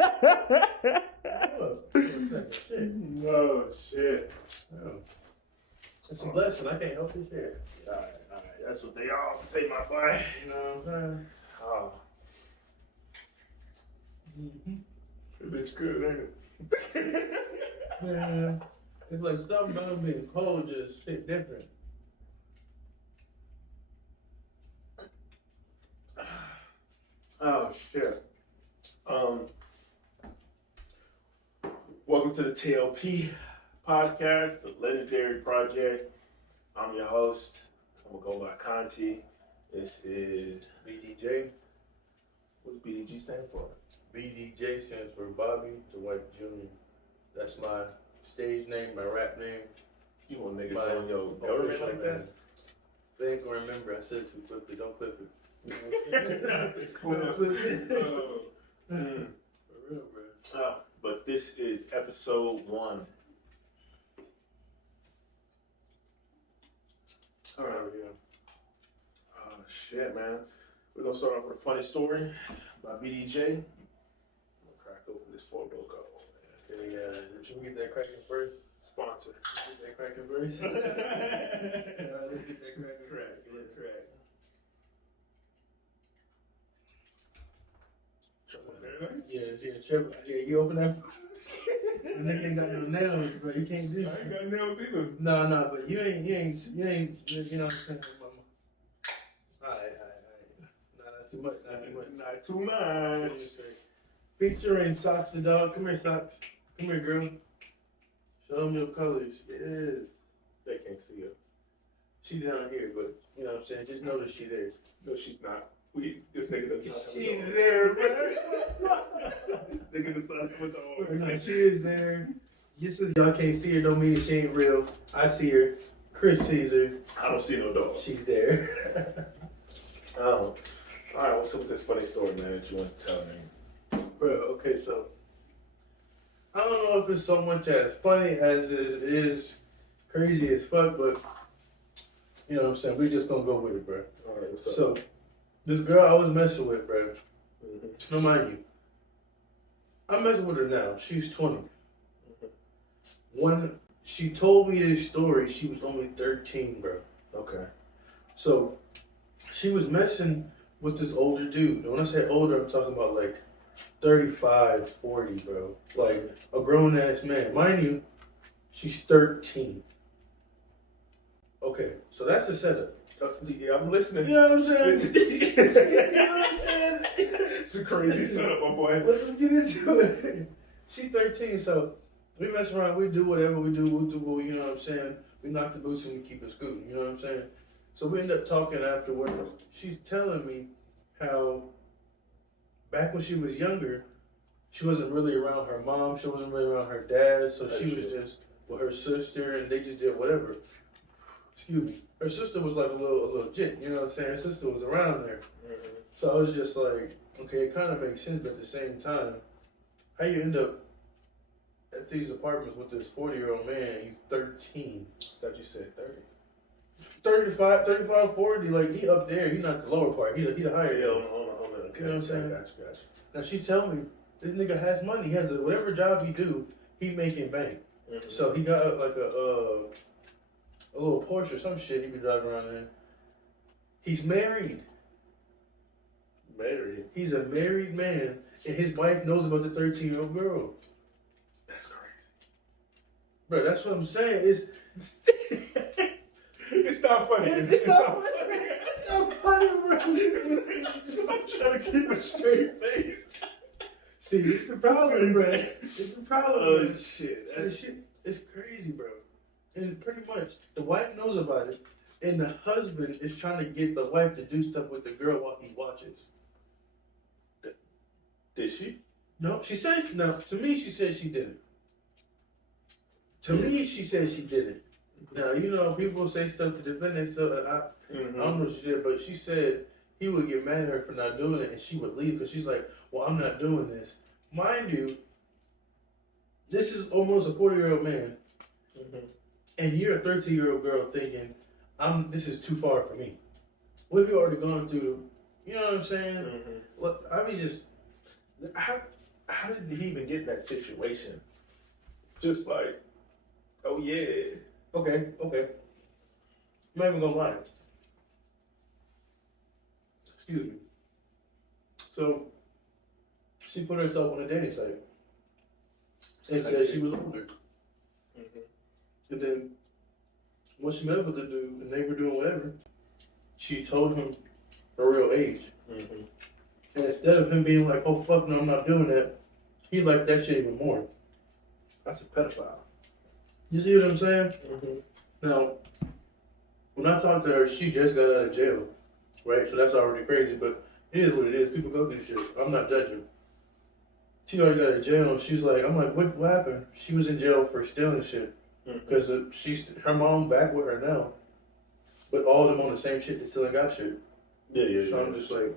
Oh, shit. Oh. It's a blessing. I can't help it share. All right. That's what they all say, my boy. You know what I'm saying? Oh. That bitch good, ain't it? Man, it's like something about being cold just hit different. Oh, shit. Welcome to the TLP podcast, the Legendary Project. I'm your host. I'm going to go by Kaunti. This is BDJ. What's BDG stand for? BDJ stands for Bobby Dwight Jr. That's my stage name, my rap name. You want niggas on your government like that? They ain't gonna remember. I said it too quickly. Don't clip it. For real, bro. But this is episode 1. All right, oh, shit, man. We're going to start off with a funny story by BDJ. I'm going to crack open this 4-book up. Should we get that cracking first? Sponsor. Get that cracking first? Let's get that cracking. Crack. Very nice. Yeah, triple. Yeah, you open that. The nigga ain't got no nails, bro. You can't do I ain't got nails either. No, but you ain't, you know what I'm saying, mama. Alright. Not too much. Not too much. Featuring Socks the dog. Come here, Socks. Come here, girl. Show them your colors. Yeah. They can't see her. She down here, but you know what I'm saying? Just know that she there. No, she's not. This nigga does not have a She's dog. there, bro. This nigga does not have a dog. No, she is there. Just as y'all can't see her, don't mean she ain't real. I see her. Chris sees her. I don't see no dog. She's there. All right, what's up with this funny story, man, that you want to tell me? Bro, okay, so I don't know if it's so much as funny as it is crazy as fuck, but you know what I'm saying? We just gonna go with it, bro. All right, what's up? So, this girl I was messing with, bro. Mm-hmm. No, mind you, I'm messing with her now. She's 20. Mm-hmm. When she told me this story, she was only 13, bro. Okay. So, she was messing with this older dude. And when I say older, I'm talking about like 35, 40, bro. Like a grown ass man. Mind you, she's 13. Okay, so that's the setup. Yeah, I'm listening. You know what I'm saying? You know what I'm saying? It's a crazy setup, my boy. Let's get into it. She's 13, so we mess around, we do whatever we do, you know what I'm saying? We knock the boots and we keep it scooting, you know what I'm saying? So we end up talking afterwards. She's telling me how back when she was younger, she wasn't really around her mom, she wasn't really around her dad, so she was just with her sister and they just did whatever. Excuse me. Her sister was like a little jit, you know what I'm saying? Her sister was around there. Mm-hmm. So I was just like, okay, it kind of makes sense, but at the same time, how you end up at these apartments with this 40-year-old man, he's 13. I thought you said 30. 35, 40, like he up there, he not the lower part, he the higher. Yeah, on the. You know what I'm saying? Gotcha. Now she tell me, this nigga has money, he has whatever job he do, he making bank. Mm-hmm. So he got like a little Porsche or some shit he be driving around in. He's married. Married? He's a married man, and his wife knows about the 13-year-old girl. That's crazy. Bro, that's what I'm saying. It's not funny. It's not funny. It's not funny, bro. I'm trying to keep a straight face. See, it's the problem, bro. It's the problem. Oh, bro. shit. This shit is crazy, bro. And pretty much, the wife knows about it, and the husband is trying to get the wife to do stuff with the girl while he watches. Did she? No, she said, no, to me, she said she didn't. To me, she said she didn't. Now, you know, people say stuff to defend themselves. I don't know what she did, but she said he would get mad at her for not doing it, and she would leave because she's like, well, I'm not doing this. Mind you, this is almost a 40-year-old man, and you're a 13-year-old girl thinking, this is too far for me. What have you already gone through? You know what I'm saying? Look, I mean, how did he even get in that situation? Just like, oh yeah. Okay. I'm not even gonna lie. Excuse me. So, she put herself on a dating site and said she was older. And then, when she met up with the dude and they were doing whatever, she told him her real age. And instead of him being like, oh fuck no, I'm not doing that, he liked that shit even more. That's a pedophile. You see what I'm saying? Now, when I talked to her, she just got out of jail, right? So that's already crazy, but it is what it is. People go through shit. I'm not judging. She already got out of jail, and she's like, I'm like, what happened? She was in jail for stealing shit. Because her mom back with her now, but all of them on the same shit until I got shit. Yeah. So I'm just like,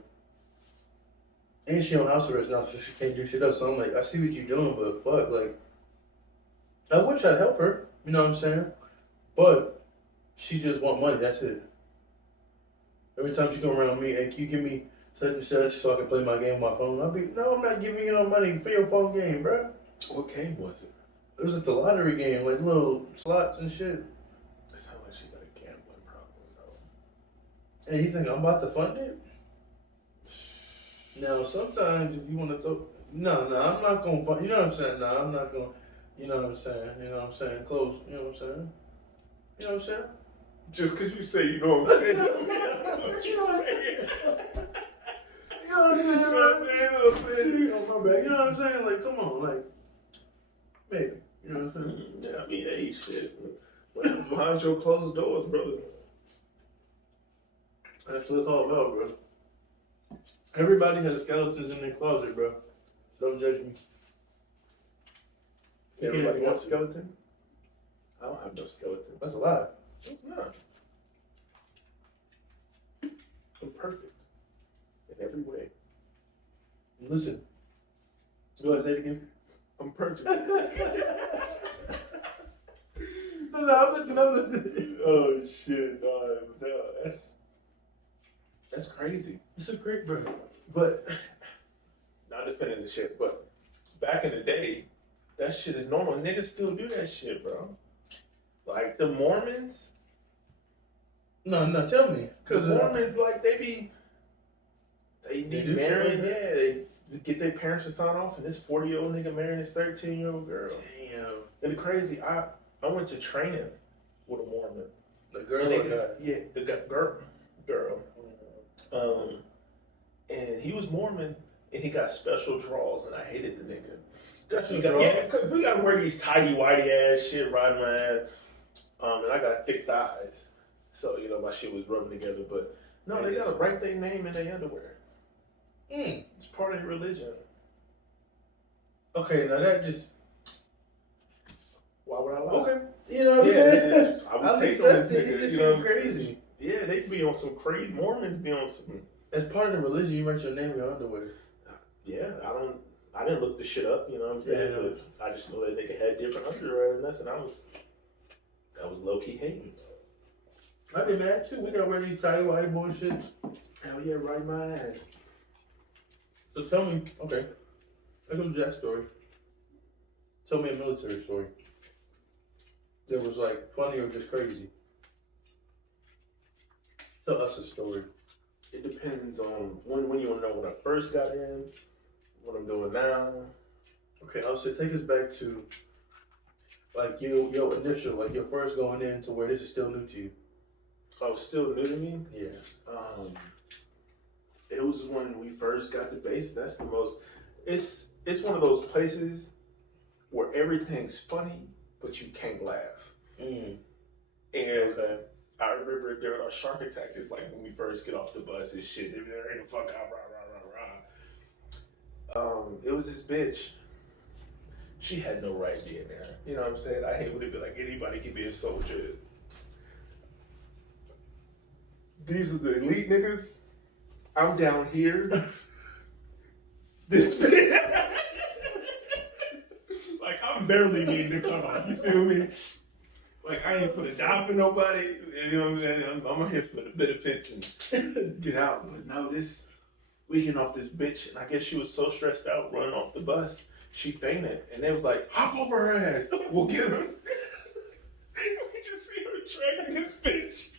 and she on house arrest now, so she can't do shit else. So I'm like, I see what you're doing, but fuck, like, I would try to help her. You know what I'm saying? But she just want money. That's it. Every time she come around me, hey, can you give me such and such so I can play my game on my phone? I'll be, no, I'm not giving you no money for your phone game, bro. What game was it? It was like the lottery game, like little slots and shit. It sounds like she got a gambling problem, though. And you think I'm about to fund it? Now, sometimes if you want to throw, no, I'm not gonna fund. You know what I'm saying? No, I'm not gonna. You know what I'm saying? You know what I'm saying? Close. You know what I'm saying? You know what I'm saying? Just because you say you know what I'm saying, what you saying? You know what I'm saying? You know what I'm saying? Oh, my bad. You know what I'm saying? Like, come on, like, maybe. You know what I'm saying? Yeah, I mean, hey, shit. Behind your closed doors, brother. That's what it's all about, bro. Everybody has skeletons in their closet, bro. Don't judge me. Everybody wants skeleton? I don't have no skeleton. That's a lie. No. I'm perfect in every way. Listen. You want to say it again? I'm perfect. No, I'm listening. Oh shit, no, that's crazy. It's a great bro. But not defending the shit, but back in the day, that shit is normal. Niggas still do that shit, bro. Like the Mormons. No, tell me. Cause Mormons, like they be marrying, yeah, they get their parents to sign off, and this 40-year-old nigga marrying this 13-year-old girl. Damn. And the crazy, I went to training with a Mormon. The girl or guy? Yeah, the girl. And he was Mormon, and he got special draws, and I hated the nigga. Yeah, cause we gotta wear these tidy whitey ass shit riding my ass. And I got thick thighs, so you know my shit was rubbing together. But no, they gotta write their name in their underwear. It's part of their religion. Okay, now that just. Why would I lie? Okay, you know what I'm saying? I was taking on this nigga. You know what I'm crazy. Yeah, they be on some crazy. Mormons be on some. As part of the religion, you write your name in your underwear. Yeah, I didn't look the shit up, you know what I'm saying? Yeah. But I just know that nigga had different underwear than us, and I was low key hating. I'd be mad too. We gotta wear these tidy whitey boy shits. Hell yeah, right my ass. So tell me, okay, I go to Jack's story. Tell me a military story that was like funny or just crazy. Tell us a story. It depends on when you want to know when I first got in, what I'm doing now. Okay, I'll say take us back to like your initial, like your first going in to where this is still new to you. Oh, still new to me? Yeah. It was when we first got to base. That's the most. It's one of those places where everything's funny, but you can't laugh. And Okay. I remember during our shark attack, it's like when we first get off the bus and shit, they be there, the fuck out, rah. It was this bitch. She had no right being there. You know what I'm saying? I hate when it be like anybody can be a soldier. These are the elite niggas. I'm down here. This bitch. Like I'm barely getting the cut off. You feel me? Like I ain't finna die for nobody. You know what I'm saying? I'm here for the benefits and get out. But no, this We getting off this bitch, and I guess she was so stressed out running off the bus, she fainted, and they was like, hop over her ass, we'll get her. We just see her dragging this bitch.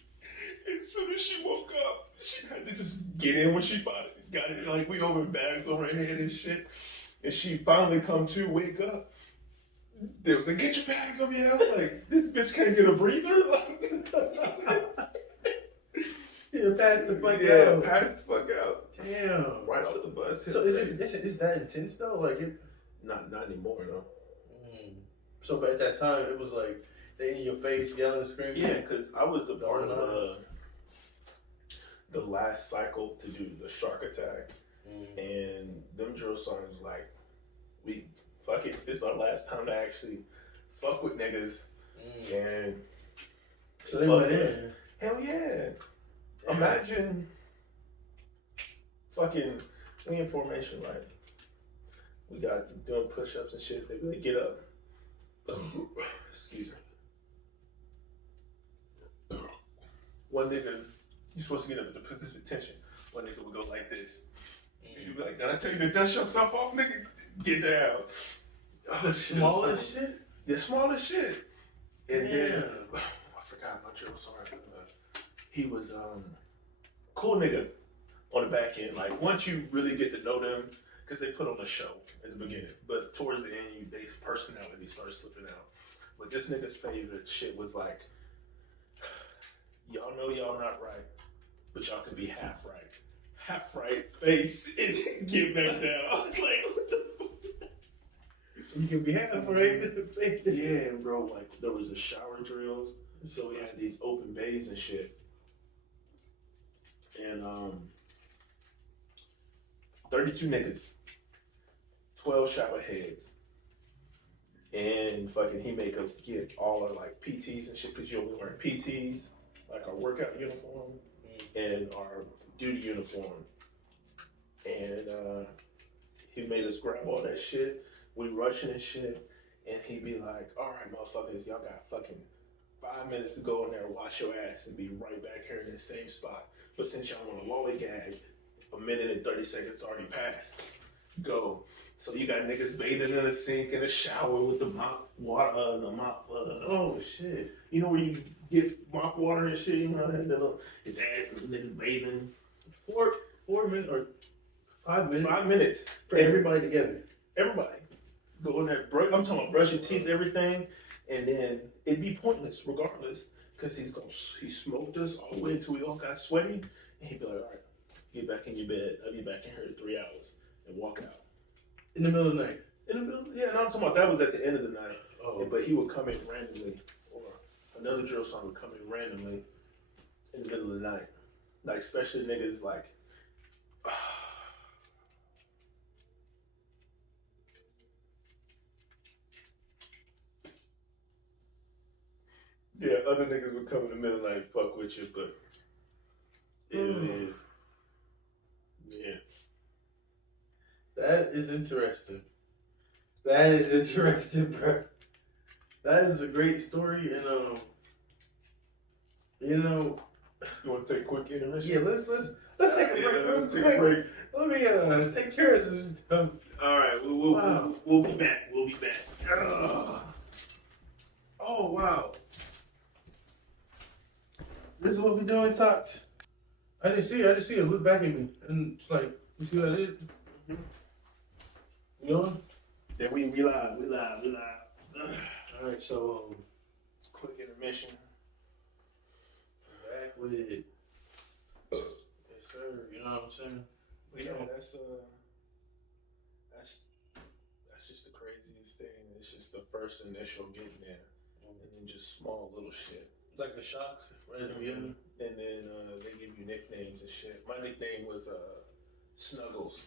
As soon as she woke up, she had to just get in when she finally got it. Like, we open bags over her head and shit. And she finally come to, wake up. They was like, get your bags over here. I was like, this bitch can't get a breather? Yeah, pass the fuck out. Yeah, pass the fuck out. Damn. Right off the bus. So is that intense though? Like it? Not anymore, though. So, but at that time, it was like they in your face, yelling, screaming. Yeah, because I was a part of the last cycle to do the shark attack, and them drill sergeants was like, we fuck it. This is our last time to actually fuck with niggas, and so they went in. Hell yeah! Imagine fucking we in formation, right? We got doing push-ups and shit. They be like, get up. Excuse me. One nigga, you're supposed to get up at the position of tension. One nigga would go like this. You'd be like, did I tell you to dust yourself off, nigga? Get down. The smallest shit? The smallest shit. And then, I forgot my drill sergeant. He was cool nigga on the back end. Like, once you really get to know them, because they put on a show at the beginning, but towards the end, their personality starts slipping out. But this nigga's favorite shit was like, y'all know y'all not right, but y'all can be half right. Half right, face, and get back down. I was like, what the fuck? You can be half right. Yeah, bro, like, there was a shower drills, so we had these open bays and shit. And 32 niggas, 12 shower heads, and fucking he make us get all our like PTs and shit, because you know we wearing PTs, like our workout uniform and our duty uniform, and he made us grab all that shit. We rushing and shit, and he'd be like, all right, motherfuckers, y'all got fucking 5 minutes to go in there, wash your ass, and be right back here in the same spot. But since y'all want to lollygag, a minute and 30 seconds already passed. Go. So you got niggas bathing in a sink in a shower with the mop water, oh shit! You know where you get mop water and shit. You know that little niggas bathing. 4 minutes or 5 minutes. 5 minutes. For everybody together. Everybody go in there. I'm talking about brush your teeth, everything, and then it'd be pointless regardless, because he smoked us all the way until we all got sweaty, and he'd be like, all right, get back in your bed. I'll be back in here in 3 hours, and walk out. In the middle of the night. In the middle, yeah. And I'm talking about that was at the end of the night. Oh. Yeah, but he would come in randomly, or another drill sergeant would come in randomly in the middle of the night. Like, especially niggas like, yeah, other niggas would come in the middle of the night and fuck with you, but it is. Yeah. That is interesting. That is interesting, bro. That is a great story, and you know. You want to take a quick intermission? Yeah, let's take a break. Let's take a break. Let me take care of some stuff. All right, we'll be back. We'll be back. Oh wow. This is what we're doing, Tox. I didn't see it. I just see it look back at me, and it's like, you see what I did? You know? Yeah, we live. All right, so Quick intermission. back with it. Yes, sir. You know what I'm saying? Yeah, that's just the craziest thing. It's just the first initial getting there, and then just small little shit. It's like the shock right at the beginning. And then they give you nicknames and shit. My nickname was Snuggles.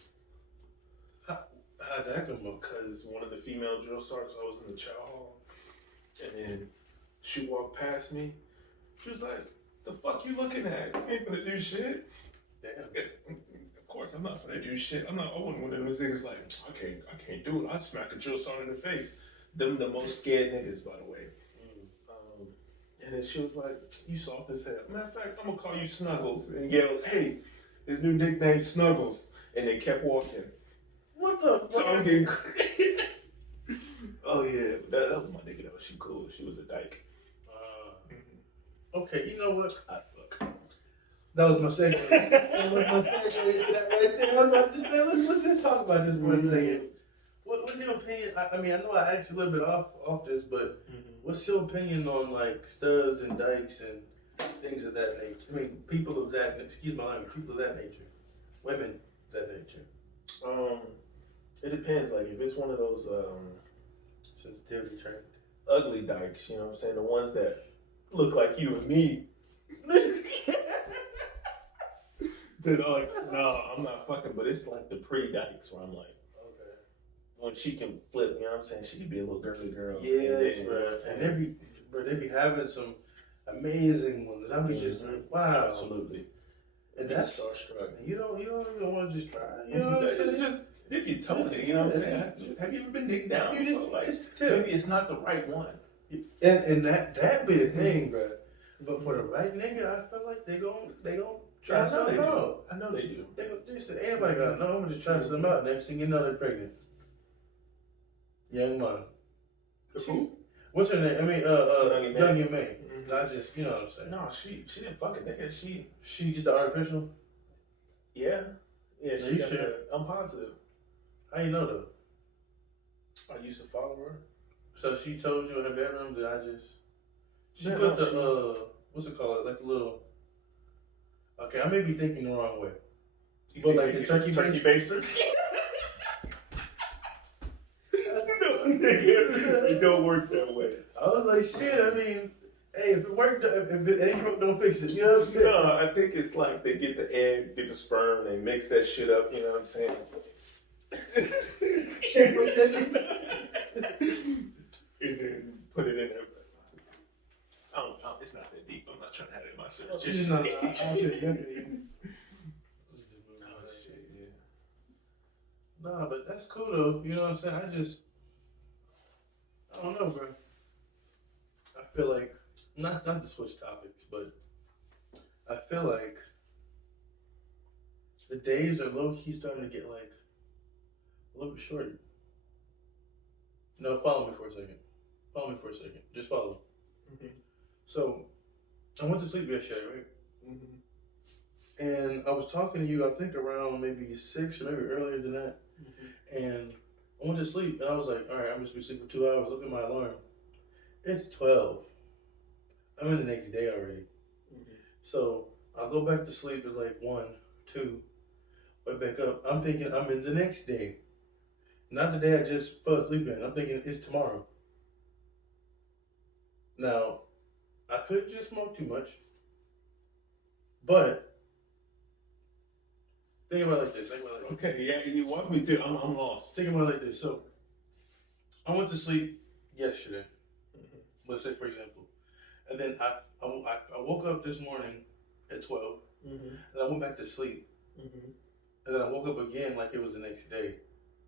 How'd that come up? Because one of the female drill sergeants, I was in the chow hall, and then she walked past me. She was like, "The fuck you looking at? You ain't finna do shit." Damn. Of course, I'm not finna do shit. I wasn't one of them niggas like, I can't do it. I'd smack a drill sergeant in the face. Them the most scared niggas, by the way. And then she was like, "You soft as hell. Matter of fact, I'm gonna call you Snuggles," and yell, "Hey, his new nickname Snuggles." and they kept walking. What the So I'm fuck? getting. Oh yeah, that was my nigga though. She cool. She was a dyke. Okay, you know what? I fuck. That was my segue. That was my segue. That right there. I was about to say, let's just talk about this for a second. What's your opinion? I mean, I know I asked you a little bit off this, but what's your opinion on like studs and dykes and things of that nature? I mean, people of that, excuse my language, people of that nature, women of that nature. It depends. Like if it's one of those Sensitivity trait. ugly dykes, you know what I'm saying? The ones that look like you and me. Then I'm like, no, I'm not fucking. But it's like the pretty dykes where I'm like, okay, when she can flip, you know what I'm saying? She can be a little girly girl. Yes, bro. And they be having some amazing ones. And I be just like, wow. Absolutely. And that's starstruck. You don't even want to just try. You know what I'm saying? Just dip your toe in it. You know what I'm saying? Have you ever been digged down? You just maybe it's not the right one. And that be the thing, bro. But for the right nigga, I feel like they gon' try something out. I know they do. They just ain't nobody gonna know. I'm gonna just try something out. Next thing you know, they're pregnant. Young mom. Who? What's her name? I mean, Young May. I just, you know what I'm saying. No, she didn't fucking nigga. She did the artificial. Yeah. Yeah, she got sure? that. I'm positive. How you know though? I used to follow her. So she told you in her bedroom that I just. She Yeah, put no, the what's it called? Like the little. Okay, I may be thinking the wrong way. But like the turkey baster. It don't work that way. I was like, shit. I mean, hey, if it worked, if it ain't broke, don't fix it. You know what I'm saying? No, I think it's like they get the egg, get the sperm, they mix that shit up. You know what I'm saying? Shake with that. And then put it in there. I don't, it's not that deep. I'm not trying to have it in myself. Just No, I should definitely. Oh, shit, yeah. Nah, but that's cool though. You know what I'm saying? I don't know, bro. I feel like not to switch topics, but I feel like the days are low key starting to get like a little bit shorter. No, follow me for a second. Just follow. Mm-hmm. So I went to sleep yesterday, right? Mm-hmm. And I was talking to you, I think around maybe 6 or maybe earlier than that. Mm-hmm. And I went to sleep and I was like, all right, I'm just gonna sleep for 2 hours. Look at my alarm. It's 12. I'm in the next day already. Mm-hmm. So I'll go back to sleep at like 1, 2, wake back up. I'm thinking I'm in the next day. Not the day I just fell asleep in. I'm thinking it's tomorrow. Now, I could just smoke too much. But think about it like this. Okay, yeah, you walk me through. I'm lost. Think about it like this. So, I went to sleep yesterday. Mm-hmm. Let's say, for example, and then I woke up this morning at 12, mm-hmm. and I went back to sleep, mm-hmm. and then I woke up again like it was the next day.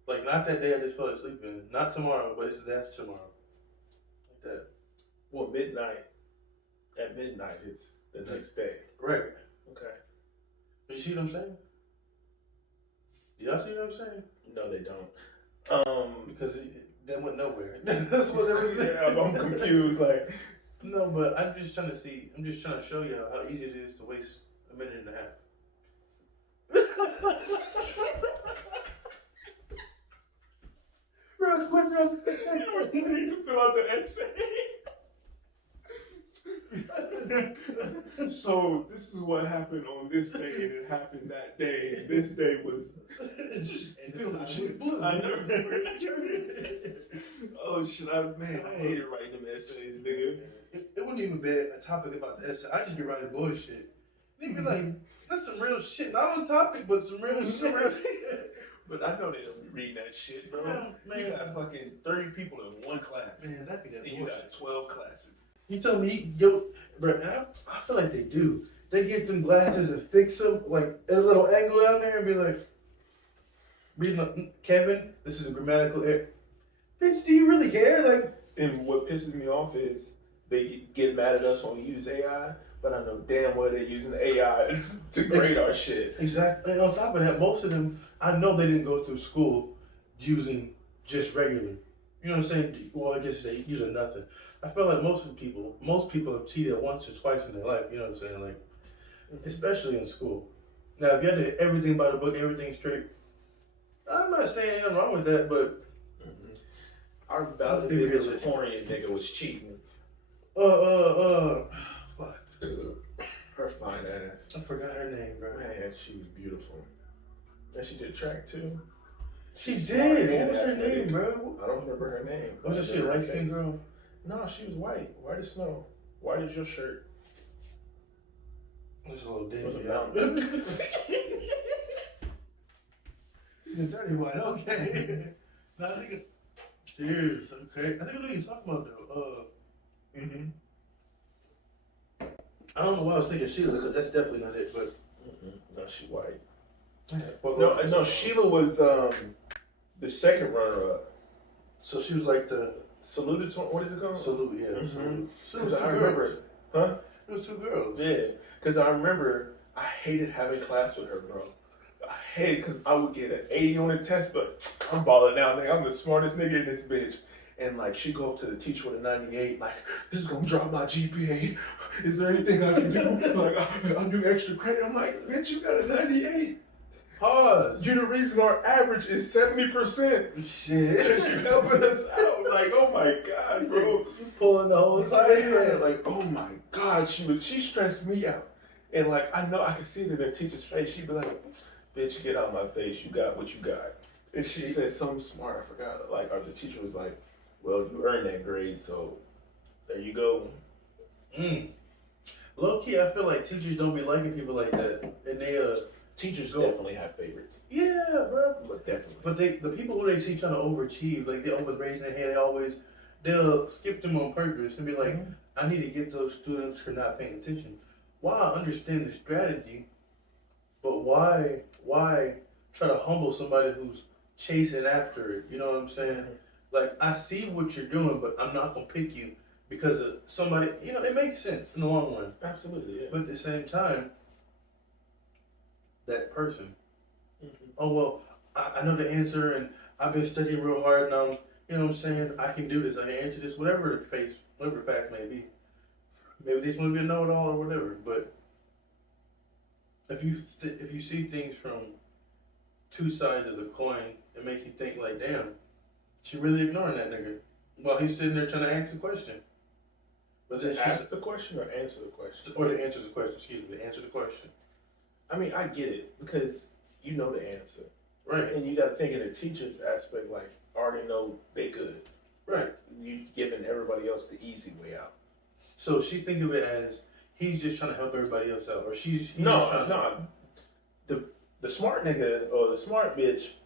Like not that day I just fell asleep in. Not tomorrow, but it's that's tomorrow. Like that. Well, midnight. At midnight, it's the next day. Right. Okay. But you see what I'm saying? Y'all see what I'm saying? No, they don't. Because that went nowhere. That's what that was. Yeah, I'm confused. Like, no, but I'm just trying to see. I'm just trying to show you how easy it is to waste a minute and a half. You need to fill out the essay. So this is what happened on this day, and it happened that day. And this day was just feel the shit blue. I know. Oh shit! I hated writing them essays, nigga. It wouldn't even be a topic about the essay. I just be writing bullshit. They'd be like, "That's some real shit. Not on topic, but some real shit." But I know they don't be reading that shit, bro. Man, you got fucking 30 people in one class. Man, that'd be that bullshit. And you got 12 classes. You told me, yo, bro, I feel like they do. They get them glasses and fix them, like, at a little angle down there and be like, reading, Kevin, this is a grammatical error. Bitch, do you really care? Like, and what pisses me off is they get mad at us when we use AI, but I know damn well they're using AI to grade our shit. Exactly. And on top of that, most of them, I know they didn't go through school using just regular. You know what I'm saying? Well, I guess they using nothing. I feel like most people have cheated once or twice in their life. You know what I'm saying? Like, especially in school. Now, if you had to hit everything by the book, everything straight, I'm not saying anything wrong with that, but our valedictorian nigga was cheating. Fuck. Her fine ass. I forgot her name, bro. Man, she was beautiful. And she did track too. She did. What was her name, bro? I don't remember her name. Was she a light-skinned girl? No, she was white. White as snow. White as your shirt. Just a little dingy. She's a dirty white. Okay. No, I think cheers. Okay. I think I know what you're talking about though. I don't know why I was thinking Sheila because that's definitely not it. But no, she white. Yeah, No, Sheila was the second runner-up. So she was like the salutatorian. What is it called? Salute. Yeah. Because I remember, huh? It was 2 girls. Yeah. Because I remember I hated having class with her, bro. I hated because I would get an 80 on the test, but I'm balling out. Like, I'm the smartest nigga in this bitch. And like she go up to the teacher with a 98, like, this is gonna drop my GPA. Is there anything I can do? Like, I'll do extra credit. I'm like, bitch, you got a 98. Pause. You're the reason our average is 70%. Shit. You're helping us out. Like, oh my God, bro. You pulling the whole class. Yeah, like, oh my God, she stressed me out. And like, I know I could see it in the teacher's face. She'd be like, bitch, get out of my face. You got what you got. And she said something smart. I forgot. Like, or the teacher was like, well, you earned that grade, so there you go. Low key, I feel like teachers don't be liking people like that. And they, teachers definitely have favorites. Yeah, bro. But definitely. But the people who they see trying to overachieve, like they always raising their hand, they'll skip them on purpose and be like, I need to get those students for not paying attention. Why I understand the strategy, but why try to humble somebody who's chasing after it? You know what I'm saying? Like, I see what you're doing, but I'm not gonna pick you because of somebody. You know, it makes sense in the long run. Absolutely, yeah. But at the same time, that person, oh well, I know the answer, and I've been studying real hard, and I'm, you know what I'm saying, I can do this, I can answer this, whatever the fact may be. Maybe they just want to be a know-it-all or whatever. But if you see things from 2 sides of the coin, it makes you think like, damn, she really ignoring that nigga while he's sitting there trying to ask the question. But then ask the question or answer the question? Or to answer the question, excuse me, to answer the question. I mean, I get it because you know the answer. Right. And you got to think of the teacher's aspect, like, already know they good. Right. You giving everybody else the easy way out. So she think of it as he's just trying to help everybody else out, or he's no. The smart nigga or the smart bitch,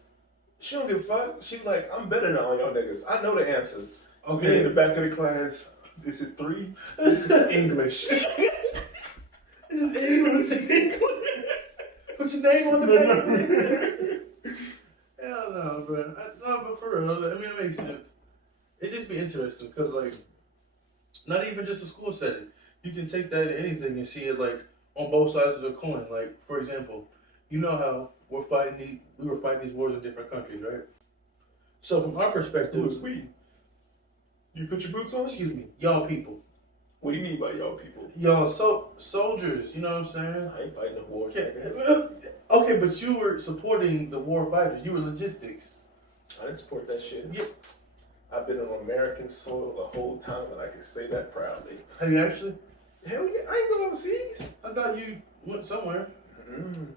she don't give a fuck. She be like, I'm better than all y'all niggas. I know the answers. Okay. In the back of the class, this is 3. This is English. This is English. Put your name on the page. Hell no, bro. No, but for real, I mean, it makes sense. It just be interesting because, like, not even just a school setting. You can take that to anything and see it, like, on both sides of the coin. Like, for example, you know how we were fighting these wars in different countries, right? So from our perspective, who is we? You put your boots on? Excuse me, y'all people. What do you mean by y'all people? Y'all soldiers, you know what I'm saying? I ain't fighting the war. Okay, but you were supporting the war fighters. You were logistics. I didn't support that shit. Yep. I've been on American soil the whole time, and I can say that proudly. Have you actually? Hell yeah, I ain't go overseas. I thought you went somewhere.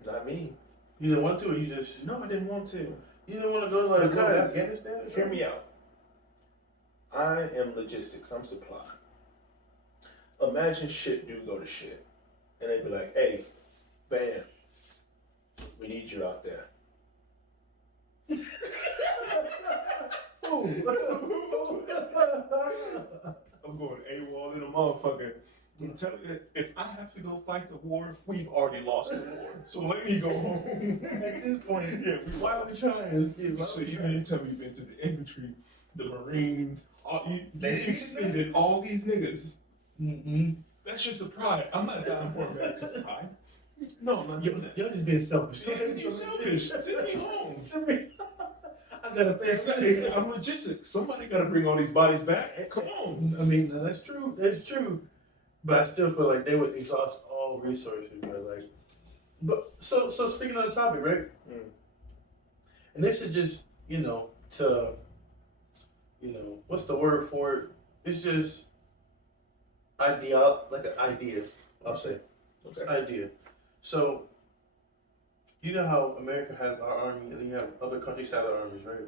Not me. You didn't want to, or you just? No, I didn't want to. You didn't want to go to like because, Afghanistan? Hear me out. I am logistics. I'm supply. Imagine shit do go to shit, and they'd be like, "Hey, bam, we need you out there." I'm going AWOL in a motherfucker. I'm telling you, if I have to go fight the war, we've already lost the war. So let me go home. At this point, yeah, why are we trying? So you mean tell me you've been to the infantry, the Marines, you extended all these niggas That's just the pride. I'm not dying for America's pride. No, I'm not doing that. Y'all just being selfish. You selfish. Send me home. Send me. I gotta think. Exactly. I'm logistics. Somebody got to bring all these bodies back. Come on. I mean, no, that's true. That's true. But I still feel like they would exhaust all resources. But so speaking of the topic, right? And this is just what's the word for it? It's just like an idea. I'll say, Okay. idea. So you know how America has our army, and then you have other countries have their armies, right?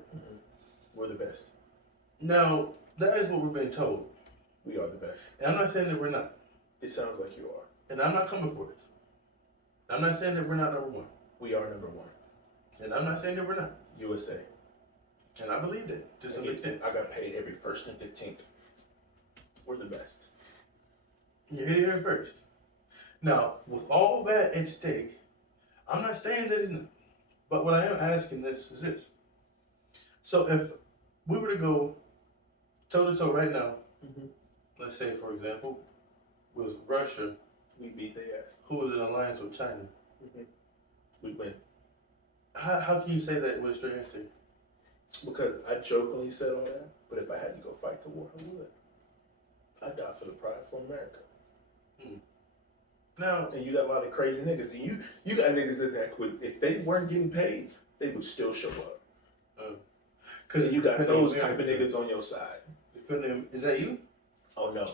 We're the best. Now that is what we're being told, We are the best. and I'm not saying that we're not, It sounds like you are. and I'm not coming for this. I'm not saying that we're not number one, We are number one. and I'm not saying that we're not, USA. and I believe that to some extent. I got paid every 1st and 15th. We're the best. You hit it here first. Now, with all that at stake, I'm not saying that it's not, but what I am asking this is this. So if we were to go toe to toe right now, let's say for example, with Russia, We beat their ass. who is in alliance with China, We win. how can you say that with a straight answer? Because I jokingly said all that, but if I had to go fight the war, I would. I'd die for the pride for America. Now, And you got a lot of crazy niggas. And you got niggas that could, if they weren't getting paid, they would still show up. Because you got those type of niggas on your side. Is that you? Oh no.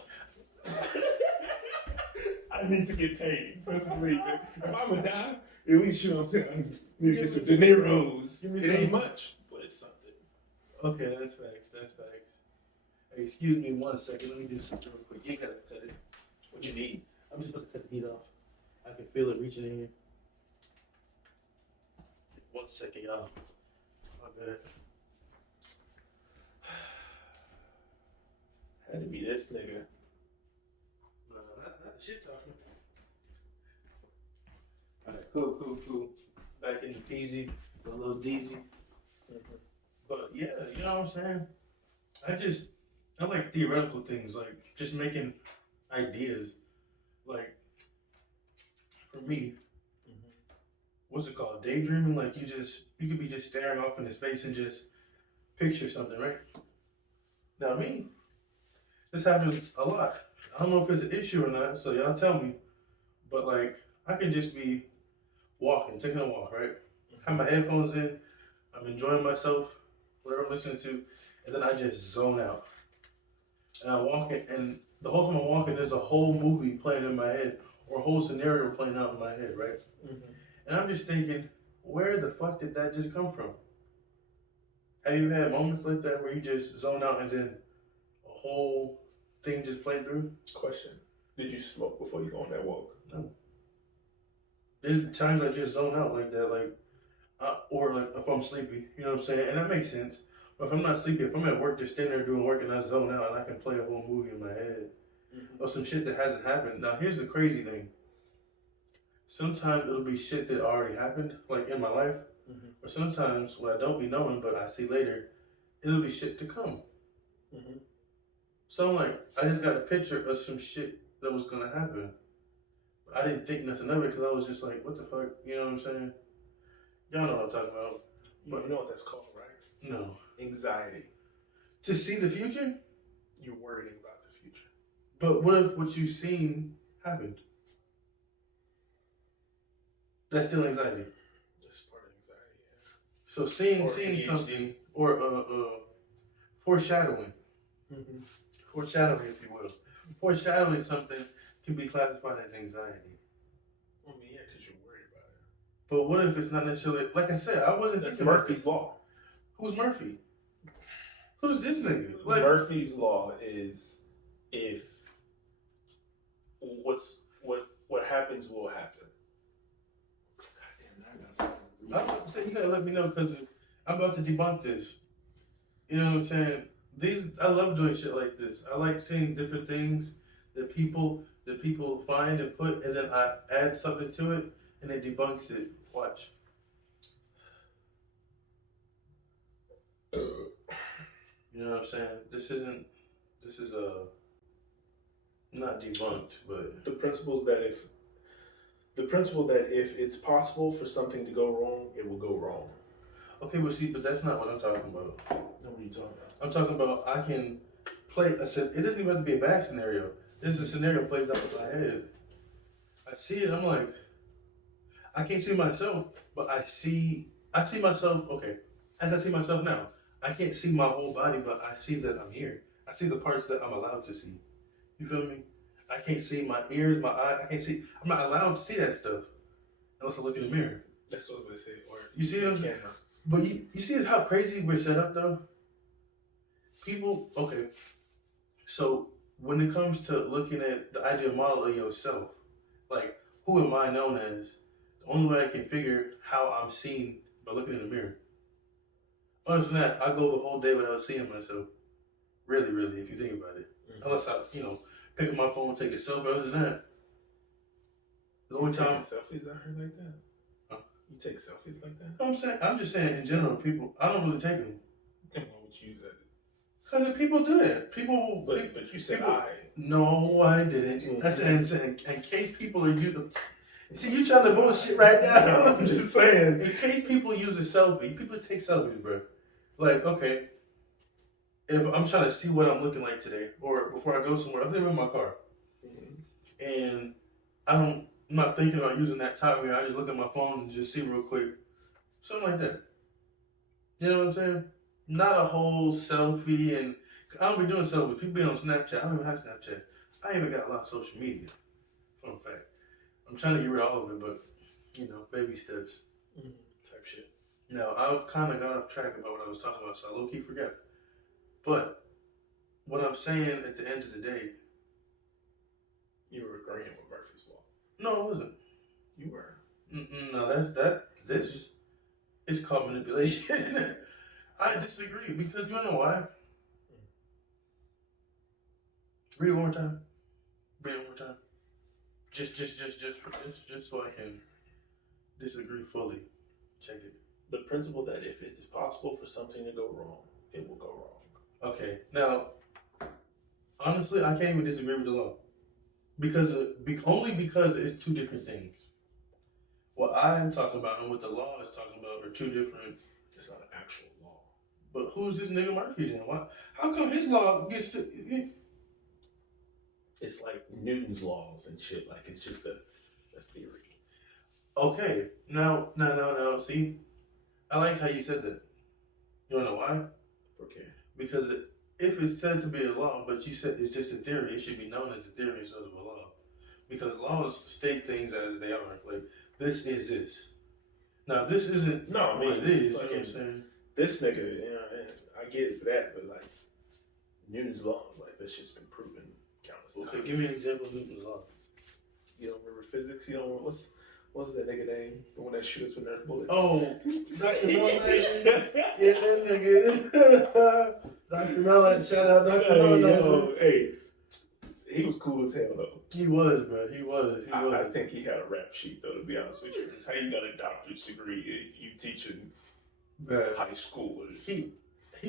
I need to get paid. Let's believe it. If I'm going to die, at least, you know what I'm saying? I need to get some De Niro's. Give me It ain't some. much, but it's something. Okay, that's facts. That's facts. Hey, excuse me 1 second. Let me do something real quick. You ain't gotta cut it. What you need? I'm just gonna cut the heat off. I can feel it reaching in here. 1 second, y'all. My bad. Had to be this nigga. No, not the shit talking. Alright, cool. Back in the peasy, a little deezy. But yeah, you know what I'm saying? I like theoretical things, like just making ideas. Like, for me, what's it called? Daydreaming? Like you could be just staring off into space and just picture something, right? Now me, this happens a lot. I don't know if it's an issue or not, so y'all tell me. But like, I can just be taking a walk, right? Have my headphones in, I'm enjoying myself, whatever I'm listening to, and then I just zone out. And I'm walking, and the whole time I'm walking, there's a whole movie playing in my head, or a whole scenario playing out in my head, right? And I'm just thinking, where the fuck did that just come from? Have you had moments like that where you just zone out and then a whole thing just played through? Question. Did you smoke before you go on that walk? No. There's times I just zone out like that, or like if I'm sleepy, you know what I'm saying? And that makes sense. But if I'm not sleepy, if I'm at work just standing there doing work and I zone out and I can play a whole movie in my head of some shit that hasn't happened. Now here's the crazy thing. Sometimes it'll be shit that already happened, like in my life. Or sometimes what I don't be knowing but I see later, it'll be shit to come. So I'm like, I just got a picture of some shit that was gonna happen. I didn't think nothing of it because I was just like, what the fuck? You know what I'm saying? Y'all know what I'm talking about. But you know what that's called, right? No. Anxiety. To see the future? You're worrying about the future. But what if what you've seen happened? That's still anxiety. That's part of anxiety, yeah. So seeing ADHD. something, or foreshadowing. Foreshadowing, if you will. Foreshadowing something can be classified as anxiety. I mean, yeah, because you're worried about it. But what if it's not necessarily, like I said, I wasn't That's thinking about Murphy's Law. Who's Murphy? Who's this nigga? Like, Murphy's Law is if what happens will happen. God damn, I'm about to say, you gotta let me know because I'm about to debunk this. You know what I'm saying? I love doing shit like this. I like seeing different things that people find and put, and then I add something to it, and it debunks it. Watch. You know what I'm saying? This is Not debunked, but The principle that if it's possible for something to go wrong, it will go wrong. okay, but that's not what I'm talking about. What are you talking about? I'm talking about I can play it doesn't even have to be a bad scenario. This is a scenario plays out in my head. I see it, I'm like, I can't see myself, but I see myself, okay, as I see myself now. I can't see my whole body, but I see that I'm here. I see the parts that I'm allowed to see. You feel me? I can't see my ears, my eye. I'm not allowed to see that stuff unless I look in the mirror. That's what I was gonna say. Or You see what I'm saying? But you see how crazy we're set up though? People, okay. So when it comes to looking at the ideal model of yourself, like who am I known as? The only way I can figure how I'm seen by looking in the mirror. Other than that, I go the whole day without seeing myself. Really, really, if you think about it. Mm-hmm. Unless I, pick up my phone, take a selfie. Other than that, the only time selfies out here like that. Huh? You take selfies like that? I'm just saying in general, people. I don't really take them. Then why would you use that? Because people do that. But you said people, No, I didn't. Mm-hmm. That's in case people are using. See, you trying to bullshit right now. No, I'm just saying. In case people use a selfie, people take selfies, bro. Like, okay, if I'm trying to see what I'm looking like today, or before I go somewhere, I live in my car, and I'm not thinking about using that top mirror. I just look at my phone and just see real quick, something like that. You know what I'm saying? Not a whole selfie, and I don't be doing selfies. People be on Snapchat. I don't even have Snapchat. I ain't even got a lot of social media. Fun fact. I'm trying to get rid of all of it, but baby steps. Type shit. No, I've kind of got off track about what I was talking about, so I low-key forgot. But what I'm saying at the end of the day, you were agreeing with Murphy's Law. No, I wasn't. You were. No, this is called manipulation. I disagree because you know why? Read it one more time. Just so I can disagree fully. Check it. The principle that if it is possible for something to go wrong, it will go wrong. Okay. Now, honestly, I can't even disagree with the law only because it's two different things. What I'm talking about and what the law is talking about are two different. It's not an actual law. But who's this nigga Murphy then? Why? How come his law gets to? It's like Newton's laws and shit. Like it's just a theory. Okay. Now. See, I like how you said that. You wanna know why? Okay. Because if it's said to be a law, but you said it's just a theory, it should be known as a theory instead of a law. Because laws state things as they are. Like this is this. Now this isn't. No, I mean what it is. like, you know what I'm saying? This nigga, and I get it for that, but like Newton's laws, like that shit's been proven countless times. Okay, give me an example of Newton's law. You don't remember physics? You don't. What's that nigga name? The one that shoots with Nerf bullets. Oh, Dr. Melon. Yeah, that nigga. Dr. Melon, shout out Dr. Melon. Hey, he was cool as hell though. He was, bro. He was. I think he had a rap sheet though. To be honest with you, it's how you got a doctorate degree. You teaching high schoolers. He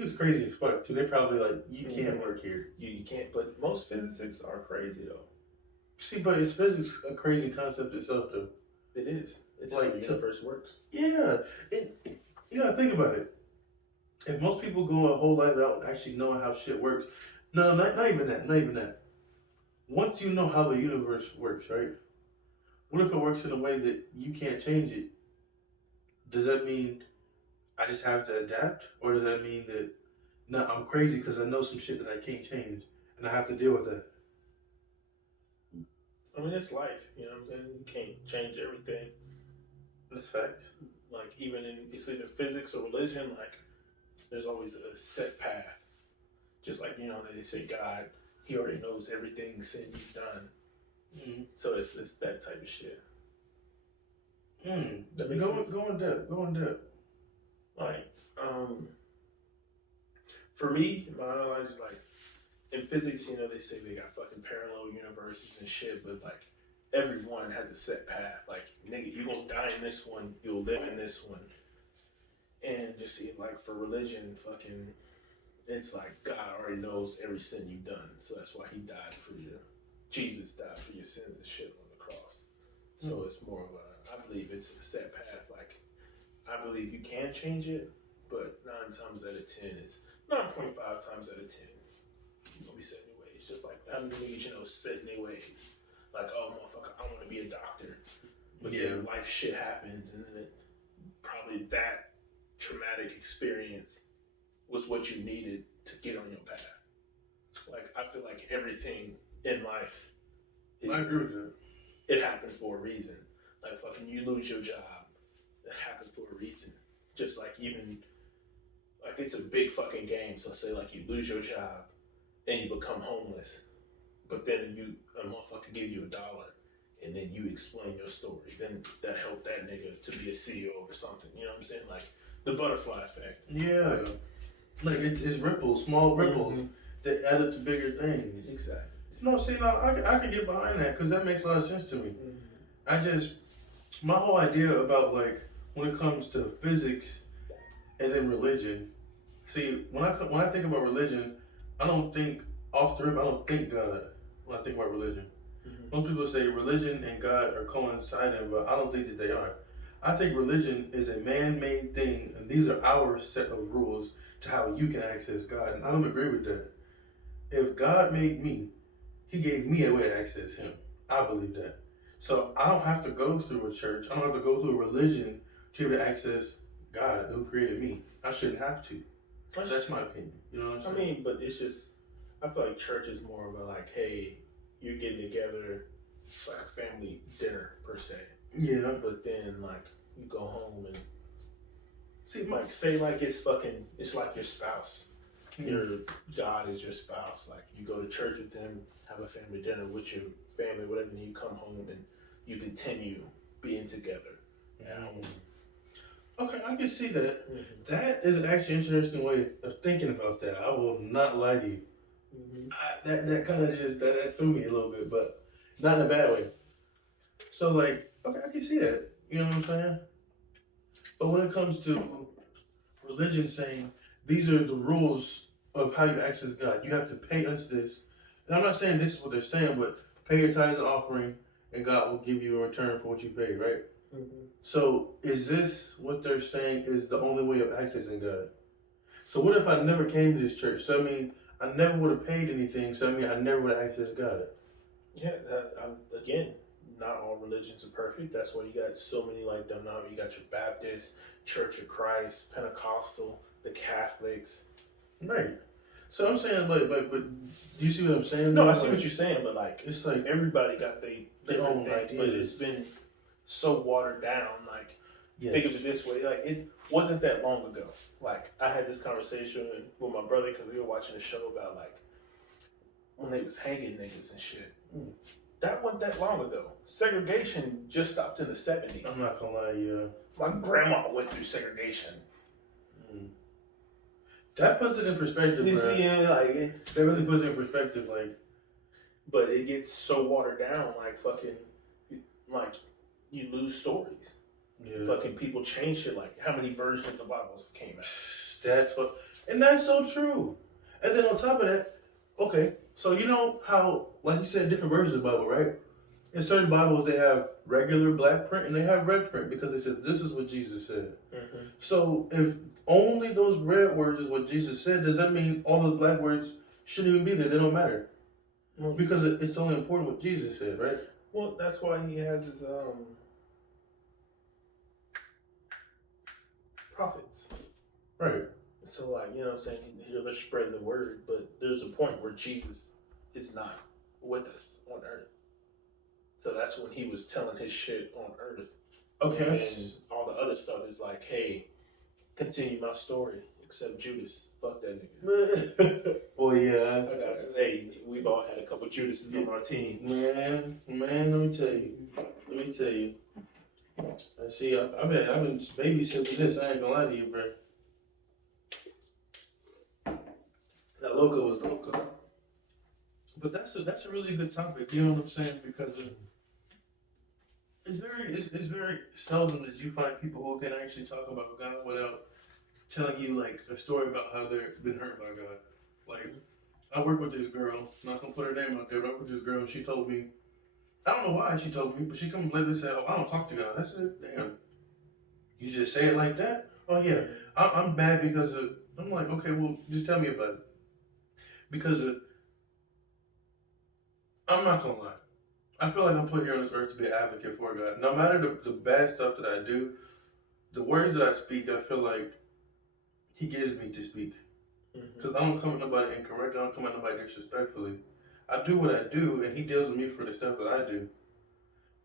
was crazy as fuck too. They probably like you can't work here. You can't. But most physicists are crazy though. See, but is physics a crazy concept itself though? It is. It's like how the universe works. Yeah, you gotta think about it. If most people go a whole life without actually knowing how shit works, not even that. Once you know how the universe works, right? What if it works in a way that you can't change it? Does that mean I just have to adapt, or does that mean that no, I'm crazy because I know some shit that I can't change and I have to deal with that? I mean, it's life, you know what I'm saying? You can't change everything. That's facts. Like, even in, it's either physics or religion, like, there's always a set path. Just like, they say God, he already knows everything sin you've done. Mm-hmm. So it's that type of shit. Go in depth. Like, for me, my knowledge is like, in physics, they say they got fucking parallel universes and shit, but like everyone has a set path. Like, nigga, you gonna die in this one, you'll live in this one. And just like for religion, it's like God already knows every sin you've done, so that's why he died for you to Jesus died for your sins and shit on the cross. So it's more of a, I believe it's a set path. Like, I believe you can change it, but 9 times out of 10 is 9.5 times out of 10. You're gonna be set in your ways. Just like how many niggas, set in their ways. Like, oh, motherfucker, I want to be a doctor. But then life shit happens, and then probably that traumatic experience was what you needed to get on your path. Like, I feel like everything in life I agree with that. It happened for a reason. Like, fucking, you lose your job, it happened for a reason. Just like even, like, it's a big fucking game. So say like you lose your job and you become homeless, but then a motherfucker give you $1 and then you explain your story. Then that helped that nigga to be a CEO or something. You know what I'm saying? Like the butterfly effect. Yeah. Like it's ripples, small ripples that add up to bigger things. Exactly. No, see, no, I can get behind that because that makes a lot of sense to me. My whole idea about like when it comes to physics and then religion. See, when I think about religion, I don't think off the rip. I don't think God when I think about religion. Most people say religion and God are coinciding, but I don't think that they are. I think religion is a man-made thing, and these are our set of rules to how you can access God. And I don't agree with that. If God made me, He gave me a way to access Him. I believe that. So I don't have to go through a church. I don't have to go through a religion to be able to access God who created me. I shouldn't have to. That's my opinion. You know what I'm saying? I mean, but it's just, I feel like church is more of a like, hey, you're getting together, it's like a family dinner per se. Yeah. But then like you go home and see, like say like it's like your spouse. Your God is your spouse. Like you go to church with them, have a family dinner with your family, whatever, and you come home and you continue being together at home. Okay, I can see that. That is actually an interesting way of thinking about that. I will not lie to you. That kind of just that threw me a little bit, but not in a bad way. So like, okay, I can see that. You know what I'm saying? But when it comes to religion saying these are the rules of how you access God, you have to pay us this. And I'm not saying this is what they're saying, but pay your tithes and offering, and God will give you a return for what you pay, right? So is this what they're saying is the only way of accessing God? So what if I never came to this church? So I mean, I never would have paid anything. So I mean, I never would have accessed God. Yeah, again, not all religions are perfect. That's why you got so many like them now. You got your Baptist, Church of Christ, Pentecostal, the Catholics. Right. So I'm saying, but do you see what I'm saying? No, I see what you're saying, but like it's like everybody got their own ideas. thing, but it's been so watered down. Like think of it this way, like it wasn't that long ago. Like I had this conversation with my brother because we were watching a show about like when they was hanging niggas and shit. That wasn't that long ago. Segregation just stopped in the 70s. I'm not gonna lie, yeah. My grandma went through segregation. That puts it in perspective, You bro. see, like That really puts it in perspective, like. But it gets so watered down, like fucking, like you lose stories. Yeah. Fucking people change shit. Like how many versions of the Bibles came out? That's what, and that's so true. And then on top of that, okay, so you know how, like you said, different versions of the Bible, right? In certain Bibles, they have regular black print and they have red print because they said this is what Jesus said. So if only those red words is what Jesus said, does that mean all the black words shouldn't even be there? They don't matter. Because it's only important what Jesus said, right? Well, that's why he has his prophets. Right. So like, you know what I'm saying, they're spreading the word, but there's a point where Jesus is not with us on earth. So that's when he was telling his shit on earth. Okay. And all the other stuff is like, hey, continue my story, except Judas. Fuck that nigga. Well, yeah. Hey, we've all had a couple Judases on our team. Man, let me tell you. I see, I've been babysitting this, I ain't gonna lie to you, bro. That loco was loco. But that's a really good topic, you know what I'm saying? Because it's very seldom that you find people who can actually talk about God without telling you like a story about how they've been hurt by God. Like I work with this girl. I'm not gonna put her name out there, but I work with this girl. And she told me, I don't know why she told me, but she come later and said, "Oh, I don't talk to God." I said, "Damn, you just say it like that?" "Oh yeah, I'm bad because of." I'm like, "Okay, well, just tell me about it." Because I'm not gonna lie. I feel like I'm put here on this earth to be an advocate for God. No matter the bad stuff that I do, the words that I speak, I feel like He gives me to speak. Because I don't come at nobody incorrect. I don't come at nobody disrespectfully. I do what I do, and He deals with me for the stuff that I do.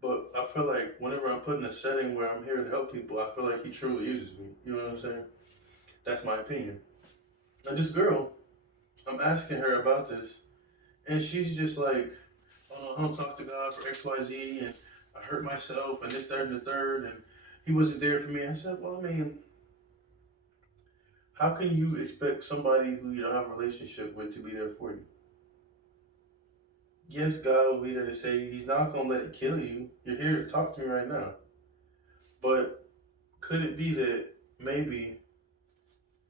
But I feel like whenever I'm put in a setting where I'm here to help people, I feel like He truly uses me. You know what I'm saying? That's my opinion. Now, this girl, I'm asking her about this, and she's just like, "Oh, I don't talk to God for X, Y, Z, and I hurt myself, and this, that, and the third, and He wasn't there for me." I said, "Well, I mean, how can you expect somebody who you don't have a relationship with to be there for you? Yes, God will be there to save you. He's not going to let it kill you. You're here to talk to me right now. But could it be that maybe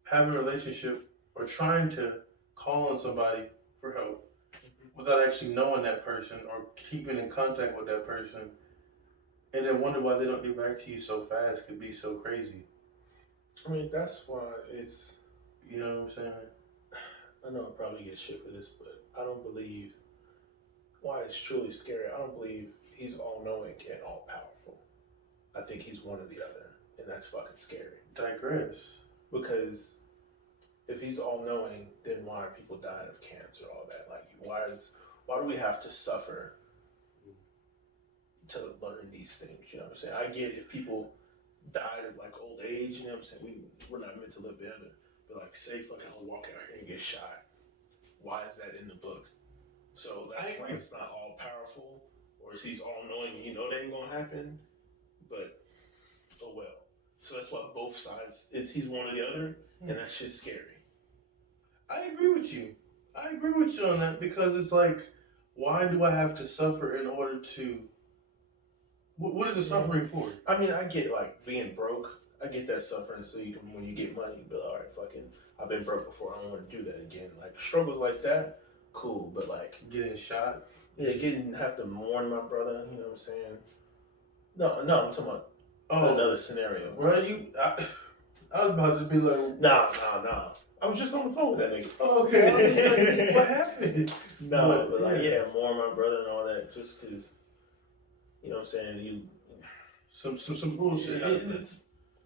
having a relationship or trying to call on somebody for help without actually knowing that person or keeping in contact with that person and then wonder why they don't get back to you so fast could be so crazy?" I mean, that's why it's. You know what I'm saying? I know I probably get shit for this, but I don't believe. Why it's truly scary. I don't believe He's all knowing and all powerful. I think He's one or the other, and that's fucking scary. Digress. Because if He's all knowing, then why are people dying of cancer, all that? Like, why do we have to suffer to learn these things? You know what I'm saying? I get if people died of like old age, you know what I'm saying? We're not meant to live together. But like, say fucking I'll walk out here and get shot. Why is that in the book? So that's why it's not all powerful, or is He's all knowing and He know that ain't gonna happen. But oh well. So that's why both sides. He's one or the other, and that shit's scary. I agree with you. I agree with you on that because it's like, why do I have to suffer in order to? What is the suffering for? I mean, I get like being broke. I get that suffering, so you can when you get money, be like, all right, fucking, I've been broke before. I don't want to do that again. Like struggles like that, cool. But like Getting shot. yeah, have to mourn my brother. You know what I'm saying? No, I'm talking about another scenario. Well, I was about to be like, Nah. I was just on the phone with that nigga. oh, okay. I was like, what happened? No, but like, yeah, mourn my brother and all that, just because, you know what I'm saying? Some bullshit.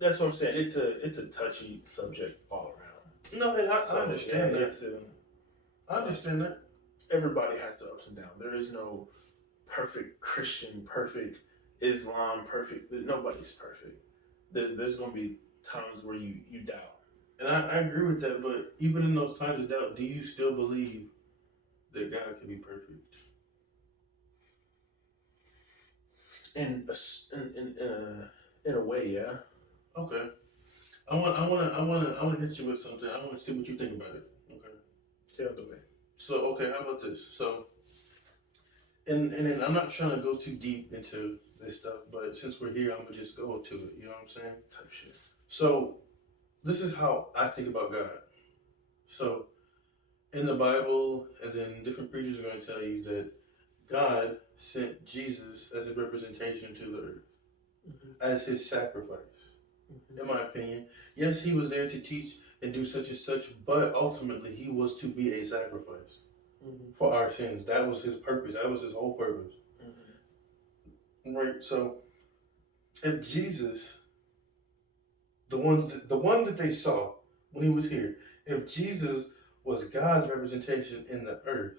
That's what I'm saying. It's a touchy subject all around. No, and I understand that. I understand that. Everybody has their ups and downs. There is no perfect Christian, perfect Islam, perfect. Nobody's perfect. There's going to be times where you doubt. And I agree with that, but even in those times of doubt, do you still believe that God can be perfect? In a way, yeah. Okay. I want to hit you with something. I want to see what you think about it. Okay. Tell the way. So okay, how about this? So, and then I'm not trying to go too deep into this stuff, but since we're here, I'm gonna just go to it. You know what I'm saying? Type shit. So, this is how I think about God. So, in the Bible, and then different preachers are going to tell you that God sent Jesus as a representation to the earth, as His sacrifice. In my opinion, yes, He was there to teach and do such and such, but ultimately He was to be a sacrifice for our sins. That was His purpose. That was His whole purpose. Right. So, if Jesus, the one that they saw when He was here, if Jesus was God's representation in the earth,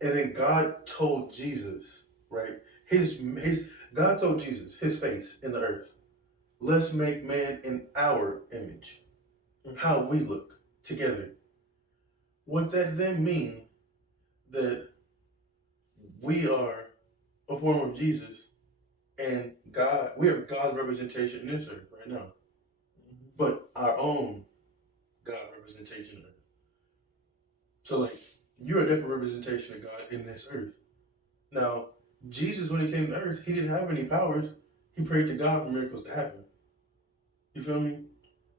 and then God told Jesus, right? God told Jesus, His face in the earth, let's make man in our image, how we look together. Would that then mean that we are a form of Jesus and God, we are God's representation in this earth right now, but our own God representation. So like, you're a different representation of God in this earth. Now, Jesus, when He came to earth, He didn't have any powers. He prayed to God for miracles to happen. You feel me?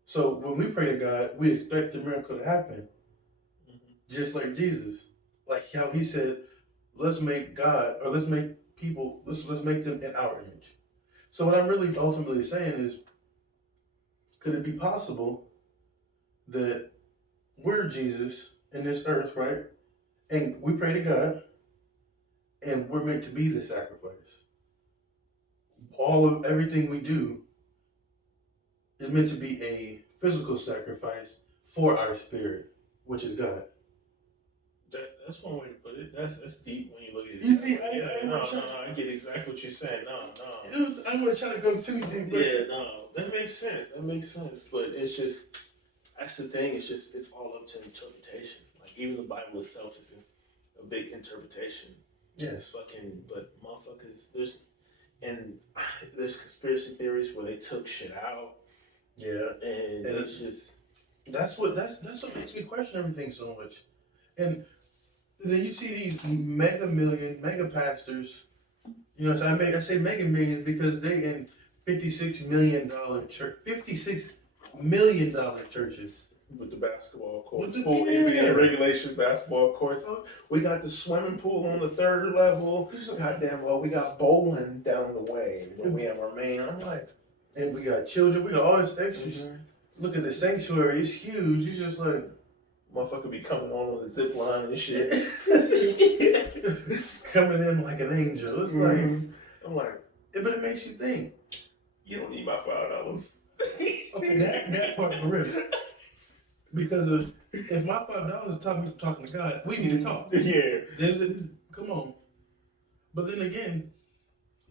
So when we pray to God, we expect the miracle to happen. just like Jesus. Like how he said, let's make God, or let's make people, let's make them in our image. So what I'm really ultimately saying is, could it be possible that we're Jesus in this earth, right? And we pray to God, and we're meant to be the sacrifice. All of everything we do is meant to be a physical sacrifice for our spirit, which is God. That's one way to put it. That's deep when you look at it. You see, I get exactly what you're saying. No. I'm gonna try to go too deep. Yeah, no, that makes sense. That makes sense. But it's just, that's the thing. It's all up to interpretation. Like even the Bible itself is a big interpretation. Yes. But motherfuckers, there's conspiracy theories where they took shit out. Yeah. And it's just, that's what makes me question everything so much. And then you see these mega pastors. You know, so I say mega millions because they in $56 million church, $56 million churches with the basketball court, With the- full yeah. NBA regulation basketball courts. So we got the swimming pool on the 3rd level. Goddamn, well, we got bowling down the way. And then we have our main. I'm like, and we got children. We got all this extra. Look at the sanctuary. It's huge. It's just like motherfucker be coming on the zip line and shit. coming in like an angel. It's like, I'm like, but it makes you think. You don't need my $5. Okay, that part for real. Because if my $5 talking to God, we need to talk. Yeah. Come on. But then again,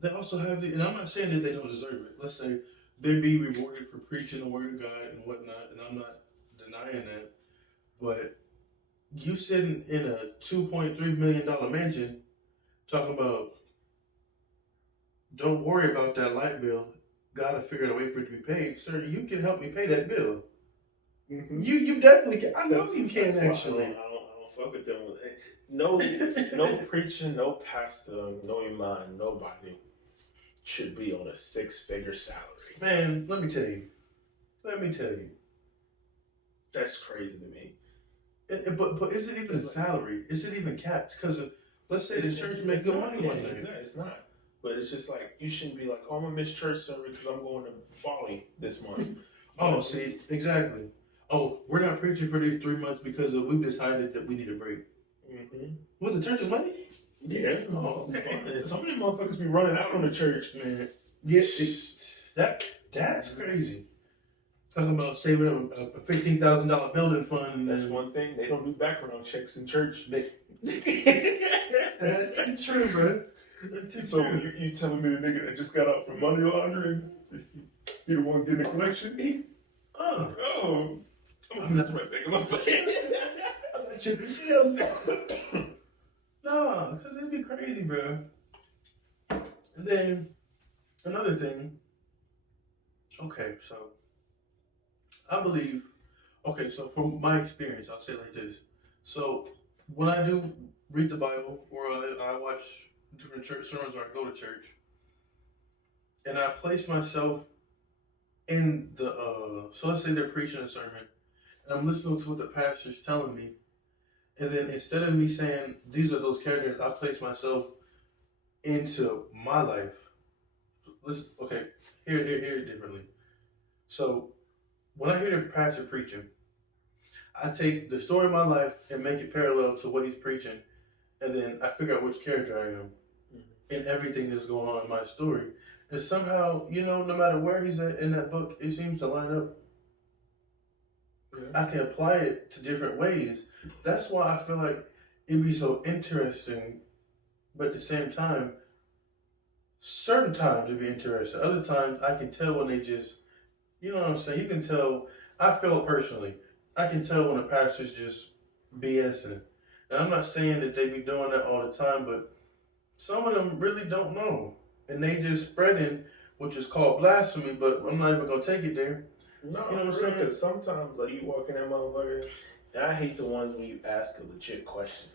they also have and I'm not saying that they don't deserve it. Let's say they be rewarded for preaching the word of God and whatnot, and I'm not denying that. But you sitting in a $2.3 million mansion talking about, don't worry about that light bill. Gotta figure out a way for it to be paid. Sir, you can help me pay that bill. You definitely can. I know you can actually. I don't fuck with them. No preaching, no pastor, no imam, nobody should be on a 6-figure salary. Man, let me tell you. That's crazy to me. But is it even a salary? Is it even capped? Because let's say the church makes good money one day. It's not. But it's just like, you shouldn't be like, oh, I'm going to miss church service because I'm going to Bali this month. Oh, see, exactly. Oh, we're not preaching for these 3 months because we've decided that we need a break. What, the church's money? Yeah. Oh, okay. And some of them motherfuckers be running out on the church. Man, yeah, that's crazy. Talking about saving up a $15,000 building fund. That's one thing. They don't do background checks in church. And that's too true, bro. That's too So true. you telling me the nigga that just got out from money laundering, he the one getting the collection? Oh, that's right back in my face. I'm not sure shit else. No, because it'd be crazy, bro. And then another thing. Okay, so I believe. Okay, so from my experience, I'll say it like this. So when I do read the Bible, or I watch different church sermons, or I go to church, and I place myself in the so let's say they're preaching a sermon, and I'm listening to what the pastor's telling me, and then instead of me saying these are those characters, I place myself into my life. Listen, okay, hear it differently. So when I hear the pastor preaching, I take the story of my life and make it parallel to what he's preaching, and then I figure out which character I am in everything that's going on in my story. And somehow, no matter where he's at in that book, it seems to line up. I can apply it to different ways. That's why I feel like it'd be so interesting, but at the same time, certain times it'd be interesting. Other times I can tell when they just, you know what I'm saying? You can tell, I feel it personally, I can tell when a pastor's just BSing. And I'm not saying that they be doing that all the time, but some of them really don't know. And they just spreading, which is called blasphemy, but I'm not even going to take it there. No, you know what I'm saying? Because sometimes, like, you walk in that motherfucker, and I hate the ones when you ask a legit question.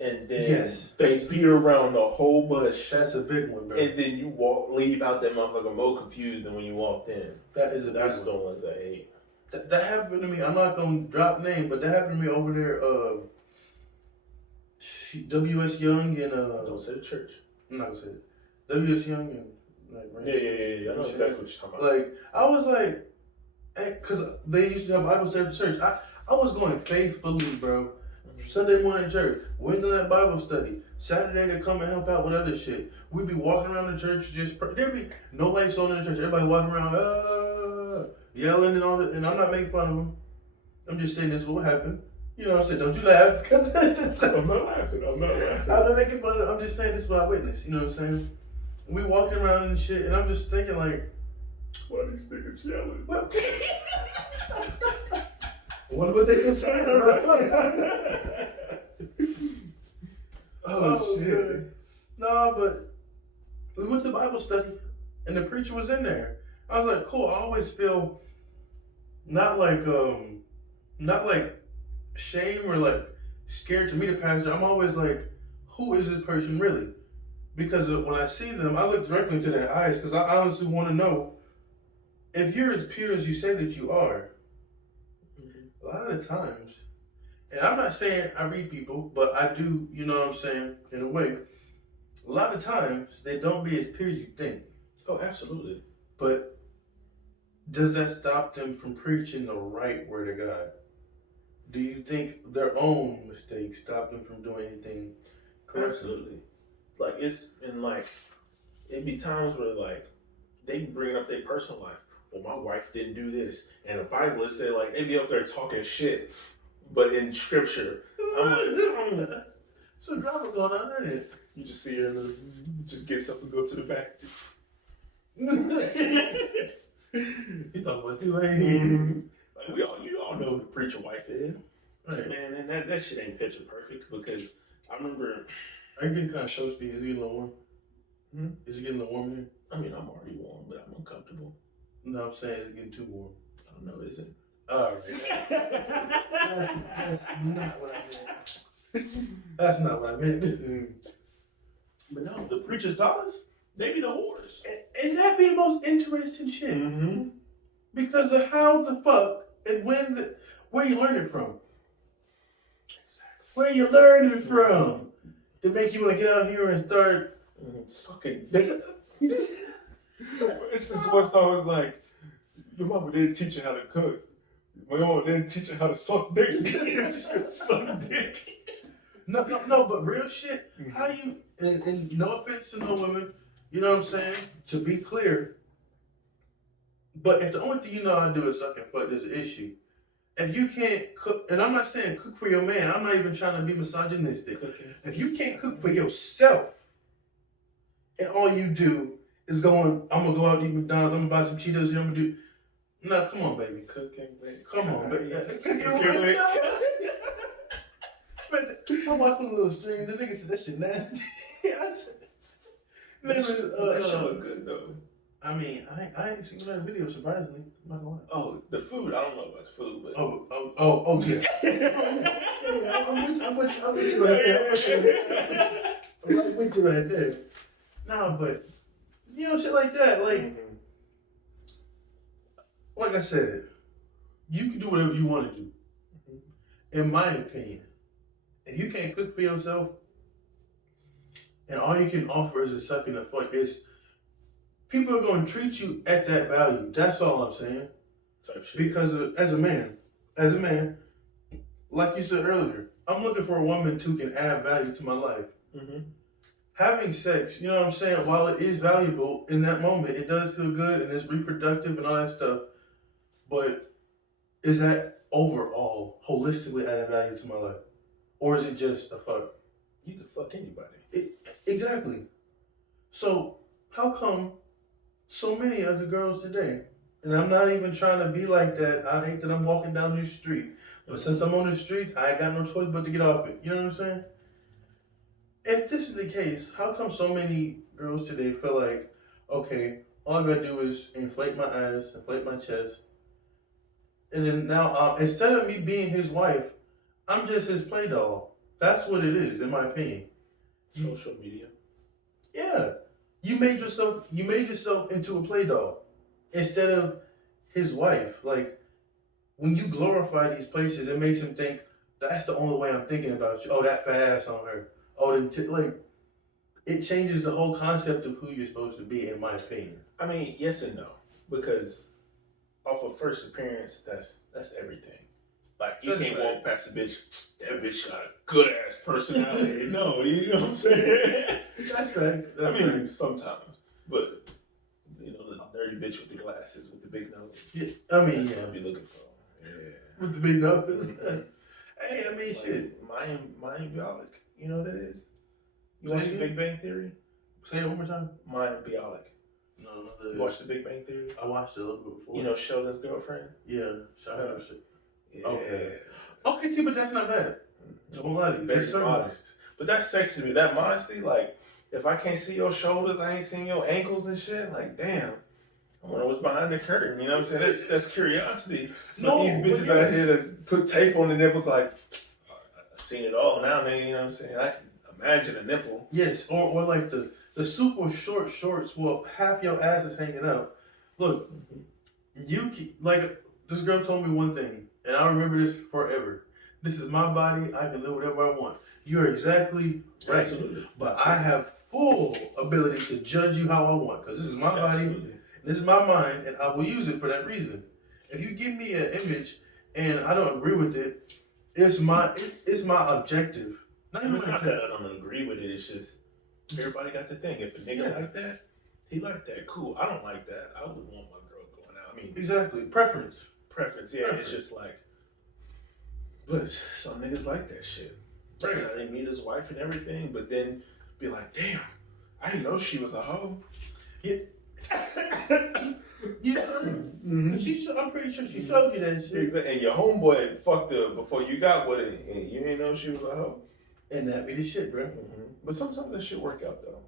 And then they beat around the whole bush. That's a big one, bro. And then you leave out that motherfucker more confused than when you walked in. That is a big That's one. the ones I hate. That happened to me. I'm not gonna drop name, but that happened to me over there. W.S. Young and Don't say the church. I'm not gonna say it. W.S. Young and like Yeah. I know exactly what you're talking about. Like I was like, because they used to have Bible study at church. I was going faithfully, bro. Sunday morning church, Wednesday night Bible study, Saturday they come and help out with other shit. We'd be walking around the church, there'd be no lights on in the church. Everybody walking around, yelling and all that. And I'm not making fun of them. I'm just saying this is what happened. You know what I'm saying? Don't you laugh, because I'm not laughing. I'm not making fun of them. I'm just saying this is what I witnessed. You know what I'm saying? We walking around and shit, and I'm just thinking like, why are these niggas yelling? what? What about they say? Oh shit. Good. No, but we went to Bible study and the preacher was in there. I was like, cool. I always feel not like shame or like scared to meet a pastor. I'm always like, who is this person really? Because when I see them, I look directly into their eyes because I honestly want to know if you're as pure as you say that you are. A lot of the times, and I'm not saying I read people, but I do, you know what I'm saying, in a way. A lot of times, they don't be as pure as you think. Oh, absolutely. But does that stop them from preaching the right word of God? Do you think their own mistakes stop them from doing anything correct? Absolutely. Like, it'd be times where, like, they bring up their personal life. Well, my wife didn't do this. And the Bible, it said, like, they be up there talking shit. But in scripture, I'm like, so drama going on, isn't it? You just see her and just gets up and go to the back. You talking about you, ain't like, you all know who the preacher wife is. right. Man, and that shit ain't picture perfect because I remember. Are you getting kind of toasty? Is it getting a little warm? Is it getting a little warm here? I mean, I'm already warm, but I'm uncomfortable. No, I'm saying it's getting too warm. I don't know, is it? All right. That's not what I meant. That's not what I meant. But no, the preacher's daughters, they be the whores. And that be the most interesting shit. Mm-hmm. Because of how the fuck and where you learn it from. Exactly. Where you learn it from. To make you want to get out here and start sucking. It's this one song is like, your mama didn't teach you how to cook. My mama didn't teach you how to suck dick. You just suck dick. No, but real shit. How you, and no offense to no women, you know what I'm saying? To be clear, but if the only thing you know how to do is suck and fuck, there's an issue. If you can't cook, and I'm not saying cook for your man, I'm not even trying to be misogynistic. If you can't cook for yourself, and all you do is I'm gonna go out and eat McDonald's, I'm gonna buy some Cheetos, I'm gonna do. No, come on, baby. Cooking, baby. Come on, baby. Cooking, But I watched one little stream. The nigga said that shit nasty. I said, That shit look good though. I mean, I ain't seen that video, surprisingly. I'm not gonna lie. Oh, the food. I don't know about the food, but yeah. I'm with you right there. I'm with you right there. No, but you know, shit like that. Like I said, you can do whatever you want to do. In my opinion, if you can't cook for yourself, and all you can offer is a suck and a fuck, people are going to treat you at that value. That's all I'm saying. Because as a man, like you said earlier, I'm looking for a woman who can add value to my life. Mm-hmm. Having sex, you know what I'm saying, while it is valuable in that moment, it does feel good and it's reproductive and all that stuff, but is that overall holistically adding value to my life? Or is it just a fuck? You can fuck anybody. Exactly. So how come so many of the girls today, and I'm not even trying to be like that, I hate that I'm walking down the street, but since I'm on the street, I ain't got no choice but to get off it. You know what I'm saying? If this is the case, how come so many girls today feel like, okay, all I gotta do is inflate my ass, inflate my chest, and then now, instead of me being his wife, I'm just his play doll. That's what it is, in my opinion. Social media. Yeah. You made yourself into a play doll instead of his wife. Like, when you glorify these places, it makes them think that's the only way I'm thinking about you. Oh, that fat ass on her. Oh, like it changes the whole concept of who you're supposed to be, in my opinion. I mean, yes and no, because off of first appearance, that's everything. Like you can't walk past a bitch. That bitch got a good ass personality. No, you know what I'm saying? That's facts. I mean, sometimes, but you know, the nerdy bitch with the glasses with the big nose. Yeah, I mean, That's yeah. what I'd be looking for. Yeah. With the big nose. Hey, I mean, Like, shit. Mayim Bialik. You know what that is? You Say watch it The again? Big Bang Theory? Say it one more time. Mayim Bialik. No, You watched The Big Bang Theory? I watched it a little bit before. You know Sheldon's girlfriend? Yeah. Shout out to shit. Yeah. Okay, see, but that's not bad. I won't lie to you. Very modest. But that's sexy to me. That modesty, like, if I can't see your shoulders, I ain't seeing your ankles and shit, like, damn. I wonder what's behind the curtain, you know what I'm saying? That's curiosity. But these bitches out here that put tape on the nipples, like, I've seen it all now, man, you know what I'm saying? I can imagine a nipple. Yes, or like the super short shorts, well, half your ass is hanging out. Look, like, this girl told me one thing, and I'll remember this forever. This is my body. I can live whatever I want. You're exactly right. Absolutely. But I have full ability to judge you how I want, because this is my body, this is my mind, and I will use it for that reason. If you give me an image and I don't agree with it, it's my objective. Not even It's my not that objective. I don't agree with it, it's just everybody got the thing. If a nigga like that, he like that. Cool. I don't like that. I wouldn't want my girl going out. I mean, Exactly. Preference. preference, yeah. It's just like, but some niggas like that shit. Right. So they meet his wife and everything, but then be like, damn, I didn't know she was a hoe. Yeah. You know, I'm pretty sure she showed you that shit. And your homeboy fucked her before you got with it, and you ain't know she was a hoe. And that be the shit, bro. But sometimes that shit work out though.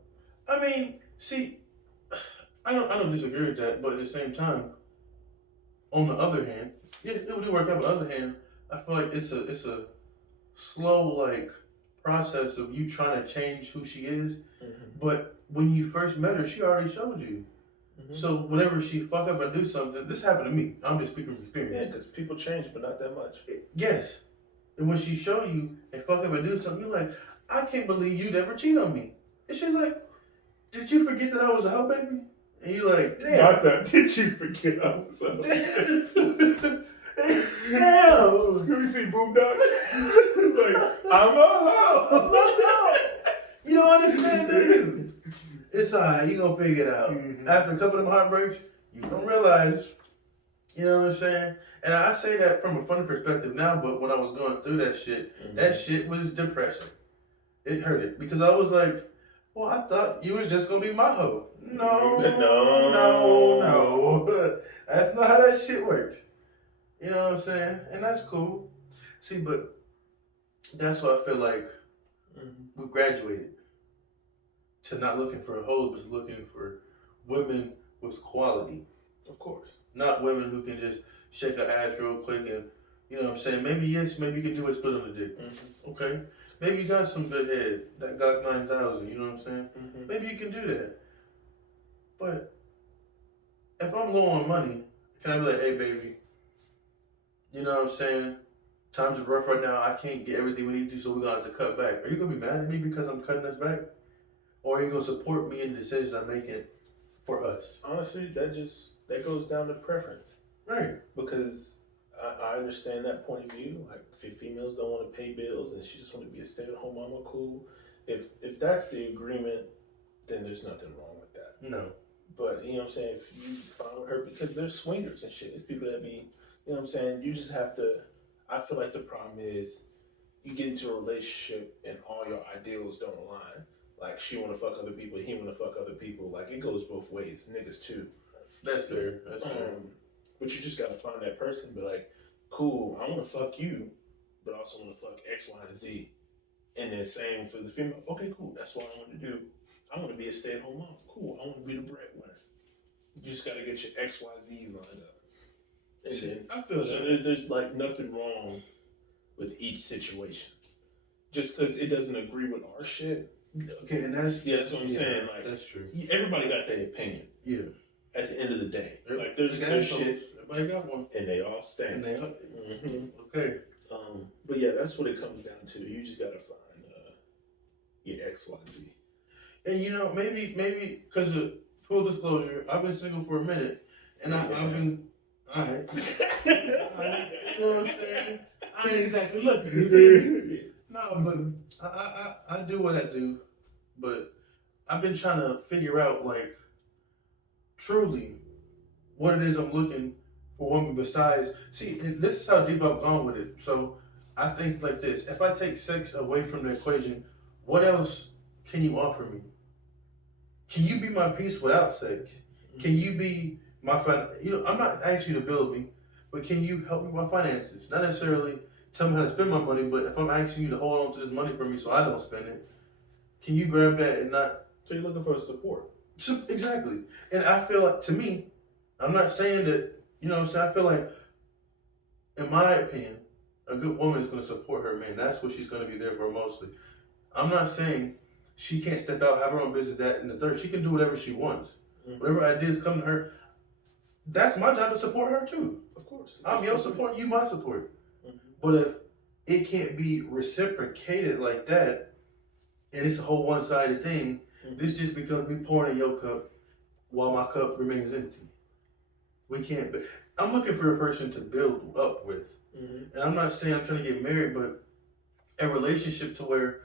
I mean, see, I don't disagree with that, but at the same time, on the other hand, yes, it would work out. On the other hand, I feel like it's a slow like process of you trying to change who she is. But when you first met her, she already showed you. So whenever she fuck up and do something, this happened to me. I'm just speaking from experience. Yeah, because people change, but not that much. Yes. And when she show you and fuck up and do something, you're like, I can't believe you'd ever cheat on me. And she's like, did you forget that I was a hoe baby? And you're like, damn. Not that. Did you forget I was a Damn. Let me see Boomdog. It's like, I'm a hoe. You don't understand, do you? It's alright, you gonna figure it out. After a couple of them heartbreaks, you gonna realize, you know what I'm saying? And I say that from a funny perspective now, but when I was going through that shit, that shit was depressing. It hurted because I was like, well, I thought you was just gonna be my hoe. No. That's not how that shit works. You know what I'm saying? And that's cool. See, but that's why I feel like we graduated to not looking for hoes, but looking for women with quality. Of course. Not women who can just shake her ass real quick and, you know what I'm saying? Maybe yes, maybe you can do a split on the dick. Okay? Maybe you got some good head. That got 9,000, you know what I'm saying? Maybe you can do that. But if I'm low on money, can I be like, hey, baby, you know what I'm saying? Times are rough right now. I can't get everything we need to, so we're going to have to cut back. Are you going to be mad at me because I'm cutting us back? Or are you going to support me in the decisions I'm making for us? Honestly, that goes down to preference. Right. Because I understand that point of view. Like, if females don't want to pay bills and she just want to be a stay-at-home mama, cool. If that's the agreement, then there's nothing wrong with that. No. But, you know what I'm saying, if you find her, because there's swingers and shit. There's people that be, you know what I'm saying, you just have to, I feel like the problem is you get into a relationship and all your ideals don't align. Like, she want to fuck other people, he want to fuck other people. Like, it goes both ways. Niggas too. That's fair. That's fair. But you just got to find that person and be like, cool, I want to fuck you, but I also want to fuck X, Y, and Z. And then same for the female. Okay, cool. That's what I want to do. I want to be a stay-at-home mom. Cool. I want to be the breadwinner. You just got to get your X, Y, Z's lined up. And then, I feel so that. there's like nothing wrong with each situation. Just because it doesn't agree with our shit. Okay, and that's what I'm saying. Like, that's true. everybody got their opinion. Yeah. At the end of the day, Yep. like there's shit. Everybody got one. And they all stand. And they are. Mm-hmm. Okay. But yeah, that's what it comes down to. You just gotta find your XYZ. And you know, maybe because of full disclosure, I've been single for a minute, and I've been. Alright. You know what I'm saying? I ain't exactly looking. No, but I do what I do, but I've been trying to figure out like truly what it is I'm looking for women besides. See, and this is how deep I've gone with it. So I think like this: if I take sex away from the equation, what else can you offer me? Can you be my peace without sex? Can you be my I'm not asking you to build me, but can you help me with my finances? Not necessarily tell me how to spend my money, but if I'm asking you to hold on to this money for me so I don't spend it, can you grab that and not? So you're looking for support. Exactly. And I feel like, to me, I'm not saying that, you know what I'm saying? I feel like, in my opinion, a good woman is going to support her man. That's what she's going to be there for mostly. I'm not saying she can't step out, have her own business, that, and the third. She can do whatever she wants. Mm-hmm. Whatever ideas come to her, that's my job to support her too. Of course. I'm your support, you my support. Mm-hmm. But if it can't be reciprocated like that, and it's a whole one-sided thing, this just becomes me pouring in your cup while my cup remains empty. We can't. I'm looking for a person to build up with. Mm-hmm. And I'm not saying I'm trying to get married, but a relationship to where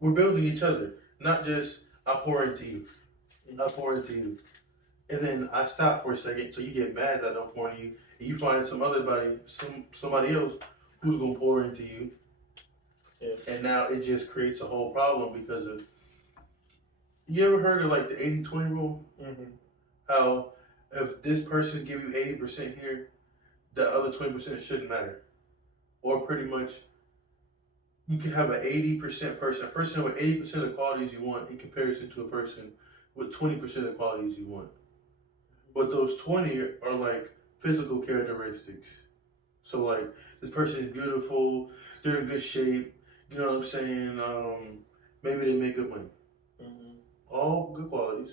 we're building each other. Not just, I pour into you. I pour into you. And then I stop for a second, so you get mad that I don't pour into you. And you find somebody else who's going to pour into you. Yeah. And now it just creates a whole problem because of, you ever heard of like the 80-20 rule? Mm-hmm. How if this person give you 80% here, the other 20% shouldn't matter. Or pretty much, you can have an 80% person, a person with 80% of the qualities you want in comparison to a person with 20% of the qualities you want. But those 20 are like physical characteristics. So like, this person is beautiful, they're in good shape, you know what I'm saying? Maybe they make good money. Mm-hmm. All good qualities.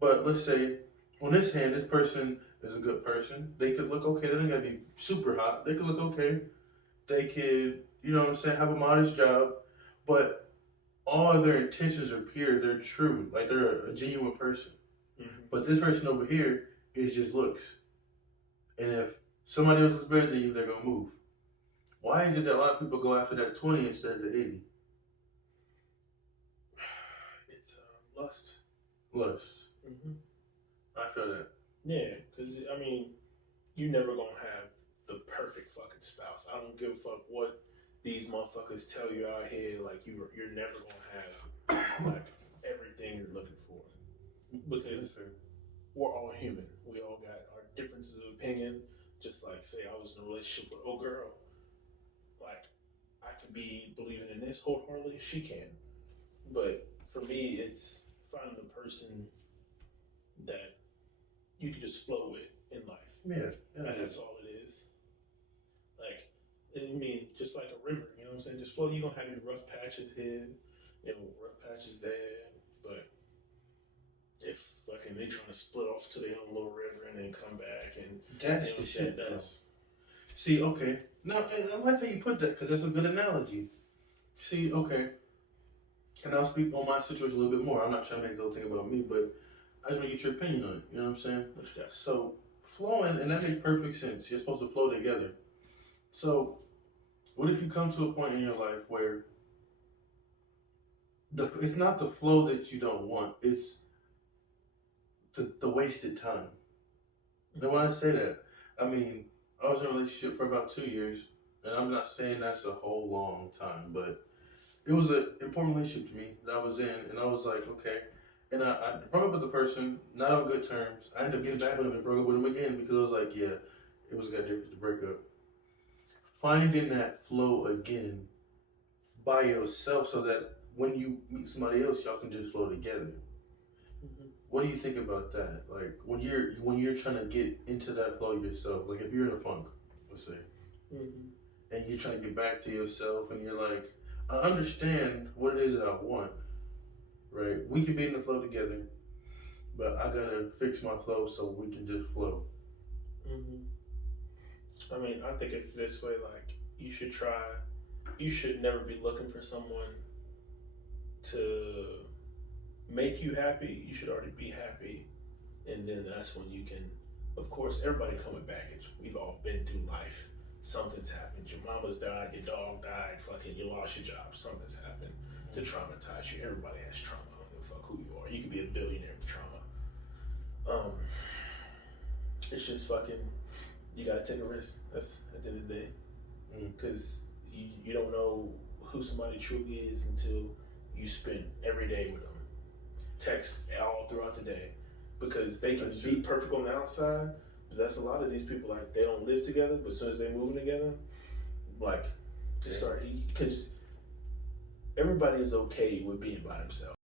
But let's say, on this hand, this person is a good person. They could look okay. They don't gotta be super hot. They could look okay. They could, you know what I'm saying, have a modest job. But all of their intentions are pure. They're true. Like, they're a genuine person. Mm-hmm. But this person over here is just looks. And if somebody else is better than you, they're gonna move. Why is it that a lot of people go after that 20 instead of the 80? It's lust. Lust. Mm-hmm. I feel that. Yeah, because, I mean, you never gonna have the perfect fucking spouse. I don't give a fuck what these motherfuckers tell you out here. Like, you're never gonna have, like, everything you're looking for. Because we're all human. We all got our differences of opinion. Just like, say I was in a relationship with a girl. Like, I could be believing in this wholeheartedly. She can. But for me, it's finding the person that you can just flow with in life. Yeah. That's all it is. Like, I mean, just like a river, you know what I'm saying? Just flow. You're going to have your rough patches here, rough patches there. But if fucking they trying to split off to their own little river and then come back and that's the shit. See, okay. Now, I like how you put that because that's a good analogy. See, okay. And I'll speak on my situation a little bit more. I'm not trying to make the whole thing about me, but I just want to get your opinion on it. You know what I'm saying? So, flowing, and that makes perfect sense. You're supposed to flow together. So, what if you come to a point in your life where it's not the flow that you don't want, it's the wasted time. Mm-hmm. And when I say that, I mean, I was in a relationship for about 2 years, and I'm not saying that's a whole long time, but it was an important relationship to me that I was in, and I was like, okay. And I broke up with the person, not on good terms. I ended up getting back with him and broke up with him again because I was like, yeah, it was got different to break up. Finding that flow again by yourself so that when you meet somebody else, y'all can just flow together. Mm-hmm. What do you think about that? Like when you're trying to get into that flow yourself, like if you're in a funk, let's say, mm-hmm. and you're trying to get back to yourself, and you're like, I understand what it is that I want, right? We can be in the flow together, but I gotta fix my flow so we can just flow. Mm-hmm. I mean, I think it's this way. Like, you should never be looking for someone to make you happy. You should already be happy, and then that's when you can. Of course, everybody come with baggage. We've all been through life. Something's happened. Your mama's died. Your dog died. Fucking, you lost your job. Something's happened to traumatize you. Everybody has trauma. I don't give a fuck who you are. You could be a billionaire with trauma. It's just fucking. You gotta take a risk. That's at the end of the day, because you don't know who somebody truly is until you spend every day with them. Text all throughout the day, because they can be perfect on the outside, but that's a lot of these people. Like, they don't live together, but as soon as they moving together, like, just start, because everybody is okay with being by themselves.